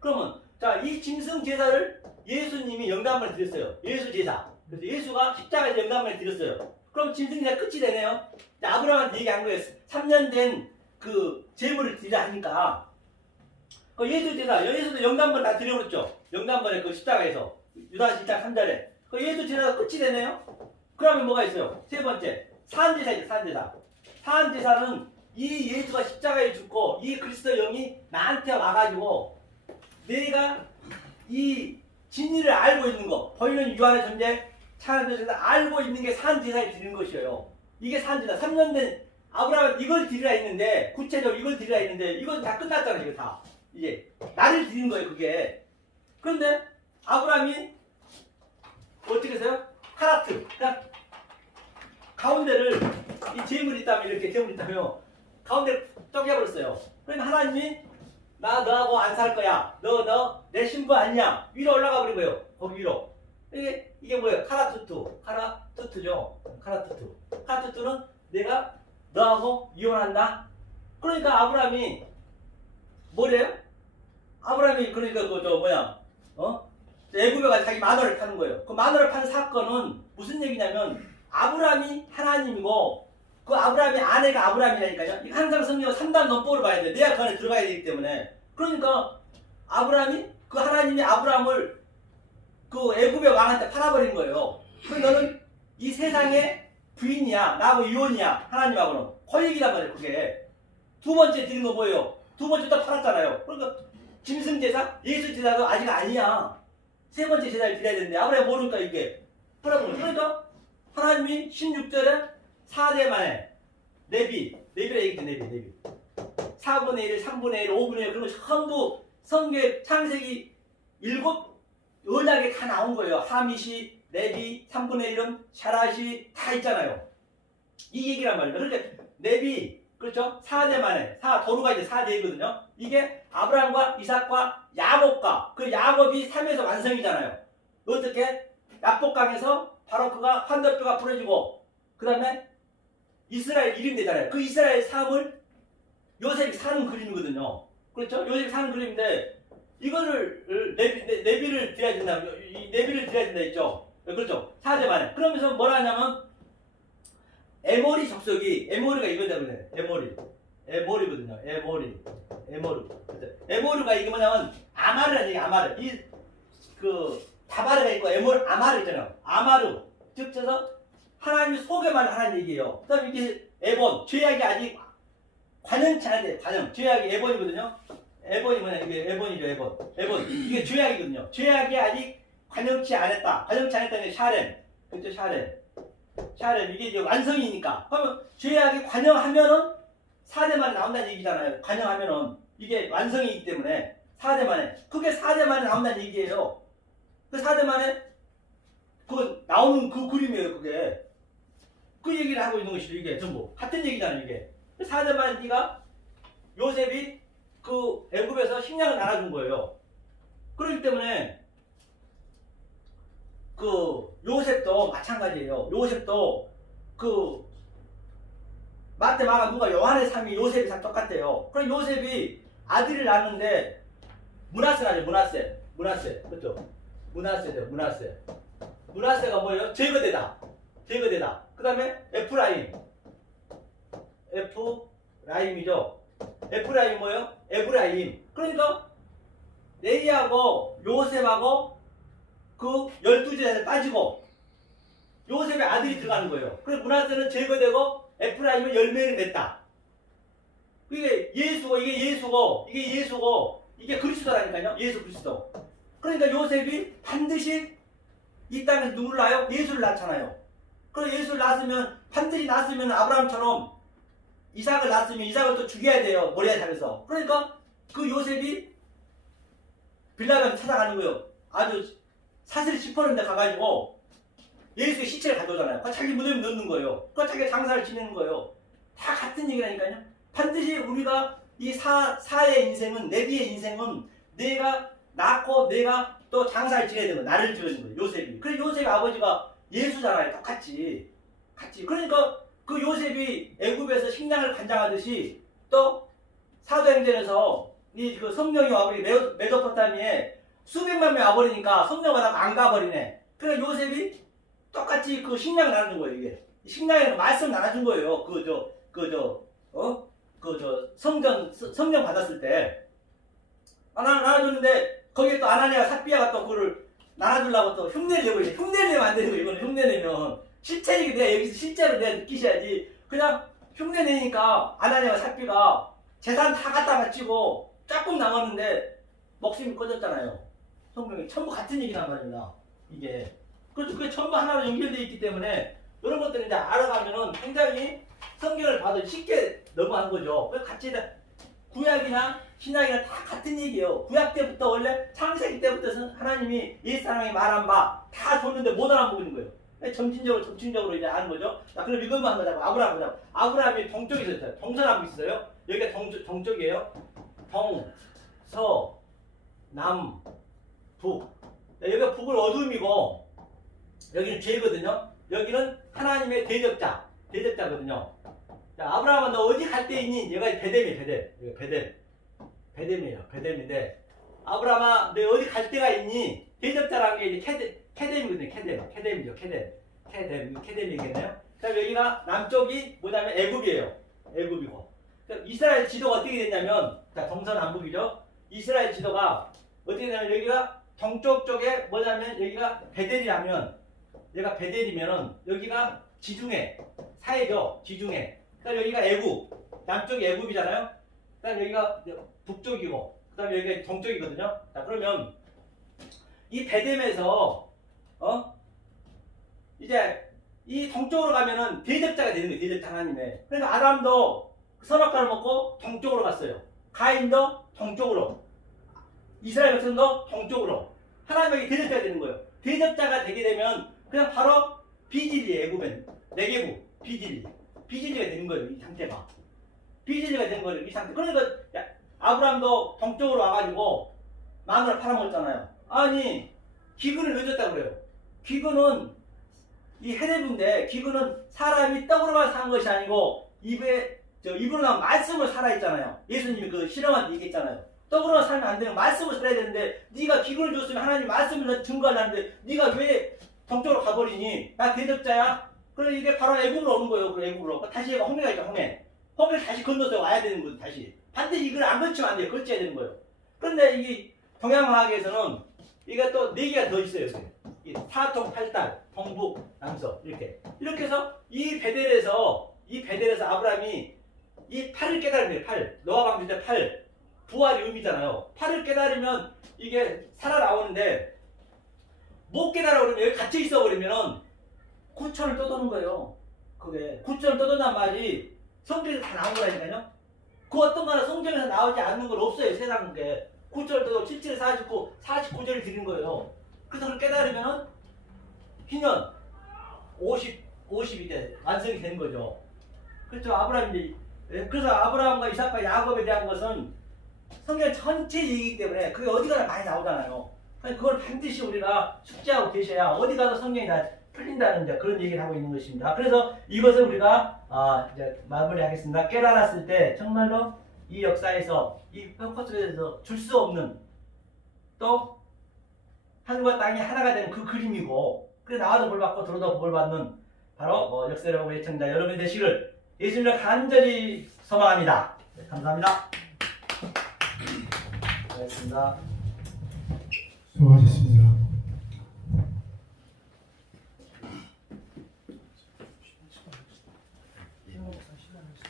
그러면 자, 이 짐승 제사를 예수님이 영감을 드렸어요. 예수 제사. 그래서 예수가 십자가에서 영감을 드렸어요. 그럼 짐승 제사 끝이 되네요. 아브라함한테 얘기한 거예요. 3년 된 그 제물을 드리라 하니까 그 예수 제사, 예수도 영단번 다 드려버렸죠. 영단번에 그 십자가에서 유다서 1장 3절에 그 예수 제사가 끝이 되네요. 그러면 뭐가 있어요? 세 번째 사한제사이죠. 사한제사. 사한제사는 이 예수가 십자가에 죽고 이 그리스도 영이 나한테 와가지고 내가 이 진리를 알고 있는 거, 보이는 유한의 존재, 찬양제사 알고 있는 게 사한제사에 드리는 것이에요. 이게 사한제사. 3년 된 아브라함은 이걸 드리라 했는데, 구체적으로 이걸 드리라 했는데 이건 다 끝났잖아요. 이거 다. 이제 나를 드리는 거예요. 그게. 그런데 아브라함이 어떻게 해서요? 카라트. 그냥 가운데를 이 재물이 있다면 이렇게 재물이 있다면 가운데를 쪼개버렸어요. 그러니까 하나님이 나 너하고 안 살 거야. 너 내 신부 아니야. 위로 올라가 버린 거예요. 거기 위로. 이게 뭐예요? 카라투투. 카라투투죠. 카라투투. 카라투투는 내가 너하고 이혼한다. 그러니까 아브라함이 뭐래요? 아브라함이 그러니까 애굽에 가서 자기 마누라를 파는 거예요. 그 마누라를 파는 사건은 무슨 얘기냐면 아브라함이 하나님이고 그 아브라함의 아내가 아브라함이라니까요. 항상 성경 3단 논법을 봐야 돼요. 내가 그 안에 들어가야 되기 때문에. 그러니까 아브라함이 그 하나님이 아브라함을 그 애굽의 왕한테 팔아버린 거예요. 그래서 너는 이 세상의 부인이야. 나하고 이혼이야. 하나님하고는. 권익이란 말이에요. 그게. 두 번째 드린 거 뭐예요? 두 번째 또 팔았잖아요. 그러니까 짐승제사? 예수제사도 아직 아니야. 세 번째 제사를 드려야 되는데 아브라함이 모르니까 이게 팔아버린 거예요. 그러니까 하나님이 16절에 4대 만에 네비라 얘기했죠. 네비 4분의 1, 3분의 1, 5분의 1 그런 거 전부 성경 창세기 7 언약에 다 나온 거예요. 하밋이, 네비, 3분의 1은 샤라시 다 있잖아요. 이 얘기란 말이에요. 그러니까 네비 그렇죠? 4대 만에 도루가 이제 4대이거든요. 이게 아브라함과 이삭과 야곱과 그 야곱이 3에서 완성이잖아요. 어떻게? 야복강에서 바로 그가 환덕뼈가 부러지고 그 다음에 이스라엘 이름 되잖아요. 그 이스라엘 삶을 요셉이 사는 그림이거든요. 그렇죠? 요셉이 사는 그림인데 이거를 네비를 드려야 된다. 이 네비를 드려야 된다 했죠. 그렇죠? 4대 만에. 그러면서 뭐라 하냐면 에모리 족속이 에모리가 이거잖아요. 에모리거든요. 에모르. 에모르가 이게 뭐냐면 아마르라는 얘기. 아마르. 이 그 다바르가 있고 아마르 있잖아요. 아마르. 즉 저서 하나님이 소개만 하는 얘기예요. 그다음에 이게 에본 죄악이 아직 관영치 않은데 관영 죄악이 에본이거든요. 에본이 뭐냐 이게 에본이죠. 에본 이게 죄악이거든요. 죄악이 아직 관영치 않았다. 관영치 않았다는 게 샤렘. 그렇죠? 샤렘 이게 이제 완성이니까. 그러면 죄악이 관영하면은 4대 만에 나온다는 얘기잖아요. 관영하면은 이게 완성이기 때문에 4대 만에 그게 4대 만에 나온다는 얘기예요. 그 4대 만에 그 나오는 그 그림이에요. 그게 그 얘기를 하고 있는 것이죠. 이게 전부 같은 얘기잖아요. 이게 4대 만에 네가 요셉이 그 애굽에서 식량을 나눠준 거예요. 그렇기 때문에 그 요셉도 마찬가지예요. 요셉도 그 마태, 마가, 누가 요한의 삶이 요셉이 다 똑같대요. 그럼 요셉이 아들을 낳았는데 므낫세라죠. 므낫세 그렇죠? 므낫세가 뭐예요? 제거되다. 그 다음에 에프라임이죠. 에프라임 뭐예요? 에브라임. 그러니까 레이하고 요셉하고 그 12제자들 빠지고 요셉의 아들이 들어가는 거예요. 그래서 므낫세는 제거되고 에프라임은 열매를 맺다. 이게 예수고 이게 그리스도라니까요. 예수 그리스도. 그러니까 요셉이 반드시 이 땅에서 누구를 낳아요? 예수를 낳잖아요. 그래서 예수를 낳았으면 반드시 낳았으면 아브라함처럼 이삭을 낳았으면 이삭을 또 죽여야 돼요. 모리아 산에서. 그러니까 그 요셉이 빌라를 찾아가는 거예요. 아주 사슬이 짚었는데 가가지고 예수의 시체를 가져오잖아요. 자기 무덤에 넣는 거예요. 자기가 장사를 지내는 거예요. 다 같은 얘기라니까요. 반드시 우리가 이 사의 인생은 네비의 인생은 내가 낳고 내가 또 장사를 지내야 되는 거예요. 나를 지어준 거예요. 요셉이. 그래서 요셉의 아버지가 예수잖아요. 똑같이. 그러니까 그 요셉이 애굽에서 식량을 관장하듯이 또 사도행전에서 이 그 성령이 와버리 메소포타미에 수백만 명이 와버리니까 성령마다 안 가버리네. 그래서 요셉이 똑같이 그 식량을 나눠준 거예요. 이게 식량에 말씀 나눠준 거예요. 성전 받았을 때 나눠줬는데 거기에 또 아나니아와 삽비아가 또 그거를 나눠주려고 또 흉내를 내고 있어요. 흉내를 내면 안 되는 거예요. 이거는 흉내내면 실체이기 내가 여기서 실제로 내가 느끼셔야지. 그냥 흉내 내니까 아나니아와 삽비가 재산 다 갖다 바치고 조금 남았는데 목숨이 꺼졌잖아요. 성경이 전부 같은 얘기란 말입니다. 이게 그래서 그게 전부 하나로 연결되어 있기 때문에 이런 것들을 이제 알아가면은 굉장히 성경을 봐도 쉽게 넘어가는 거죠. 같이 구약이나 신약이나 다 같은 얘기예요. 구약 때부터 원래 창세기 때부터 하나님이 옛사람이 말한 바 다 줬는데 못 알아보고 있는 거예요. 점진적으로 이제 아는 거죠. 자, 그럼 이것만 한번 보자고. 아브라함 보자고. 아브라함이 동쪽에 있었어요. 동서남북 있어요. 여기가 동쪽이에요. 동, 서, 남, 북. 여기가 북은 어둠이고 여기는 죄거든요. 여기는 하나님의 대적자거든요. 자, 아브라함은 너 어디 갈 데 있니? 얘가 베델이에요. 베델이에요. 베델인데 아브라함아 너 어디 갈 데가 있니? 대적자라는 게 이제 케뎀이거든요. 케뎀이겠네요. 그다음에 여기가 남쪽이 뭐냐면 애굽이에요. 애굽이고. 그러니까 이스라엘 지도가 어떻게 됐냐면 동서남북이죠. 이스라엘 지도가 어떻게 되냐면 여기가 동쪽 쪽에 뭐냐면 여기가 베델이라면 얘가 베델이면은 여기가 지중해 사해죠. 지중해. 그다음에 여기가 애굽 남쪽이 애굽이잖아요. 그다음에 여기가 북쪽이고 그다음에 여기가 동쪽이거든요. 자 그러면 이 베델에서 이제 이 동쪽으로 가면은 대적자가 되는 거예요. 대적자 하나님의. 그러니까 아담도 선악과를 먹고 동쪽으로 갔어요. 가인도 동쪽으로. 이스라엘 백성도 동쪽으로. 하나님에게 대적자가 되는 거예요. 대적자가 되게 되면 그냥 바로 비질리 애굽은 네게부 비질리가 되는 거예요. 이 상태가. 비질리가 되는 거예요. 이 상태. 그러니까 아브라함도 동쪽으로 와가지고 마누라 팔아먹었잖아요. 아니 기근을 왜 줬다고 그래요? 기근은 이 헤레브인데 기근은 사람이 떡으로만 산 것이 아니고 입으로 나온 말씀을 살아있잖아요. 예수님이 그 실험한 데 얘기했잖아요. 떡으로만 살면 안 되는 말씀을 살아야 되는데 네가 기근을 줬으면 하나님 말씀을 증거하려는데 네가 왜 동쪽으로 가버리니? 나 대적자야? 그래 이게 바로 애굽으로 오는 거예요. 그 애굽으로. 다시 얘가 홍해가 있죠. 홍해를 다시 건너서 와야 되는 거예요. 다시. 반드시 이걸 안 걸치면 안 돼요. 걸쳐야 되는 거예요. 그런데 이 동양화학에서는 이게 또 4개가 더 있어요. 이 사통, 팔달, 동북, 남서 이렇게 해서 이 베델에서 아브라함이 이 팔을 깨달은 거예요. 노아 방주 때 팔. 부활이 의미잖아요. 팔을 깨달으면 이게 살아나오는데 못 깨달아 버리면 여기 갇혀 있어 버리면은 구천을 떠도는 거예요. 그게 구천을 떠돈단 말이 성경에서 다 나온 거라니까요. 그 어떤 거나 성경에서 나오지 않는 건 없어요. 세상에 게 구천을 떠도 77, 49, 49절을 드리는 거예요. 그래서 그걸 깨달으면은 희년 50이 돼 완성이 되는 거죠. 그렇죠. 아브라함이 그래서 아브라함과 이삭과 야곱에 대한 것은 성경 전체 얘기이기 때문에 그게 어디 가나 많이 나오잖아요. 그걸 반드시 우리가 숙지하고 계셔야 어디 가서 성경이 다 풀린다는 이제 그런 얘기를 하고 있는 것입니다. 그래서 이것을 우리가 이제 마무리하겠습니다. 깨달았을 때 정말로 이 역사에서 이 펜코스트에서 줄 수 없는 또 하늘과 땅이 하나가 되는 그 그림이고 그래 나와도 볼 받고 들어도 볼 받는 바로 역사라고 예청자 여러분이 되시기를 예수님을 간절히 소망합니다. 네, 감사합니다. 고맙습니다. 수고하셨습니다.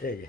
예.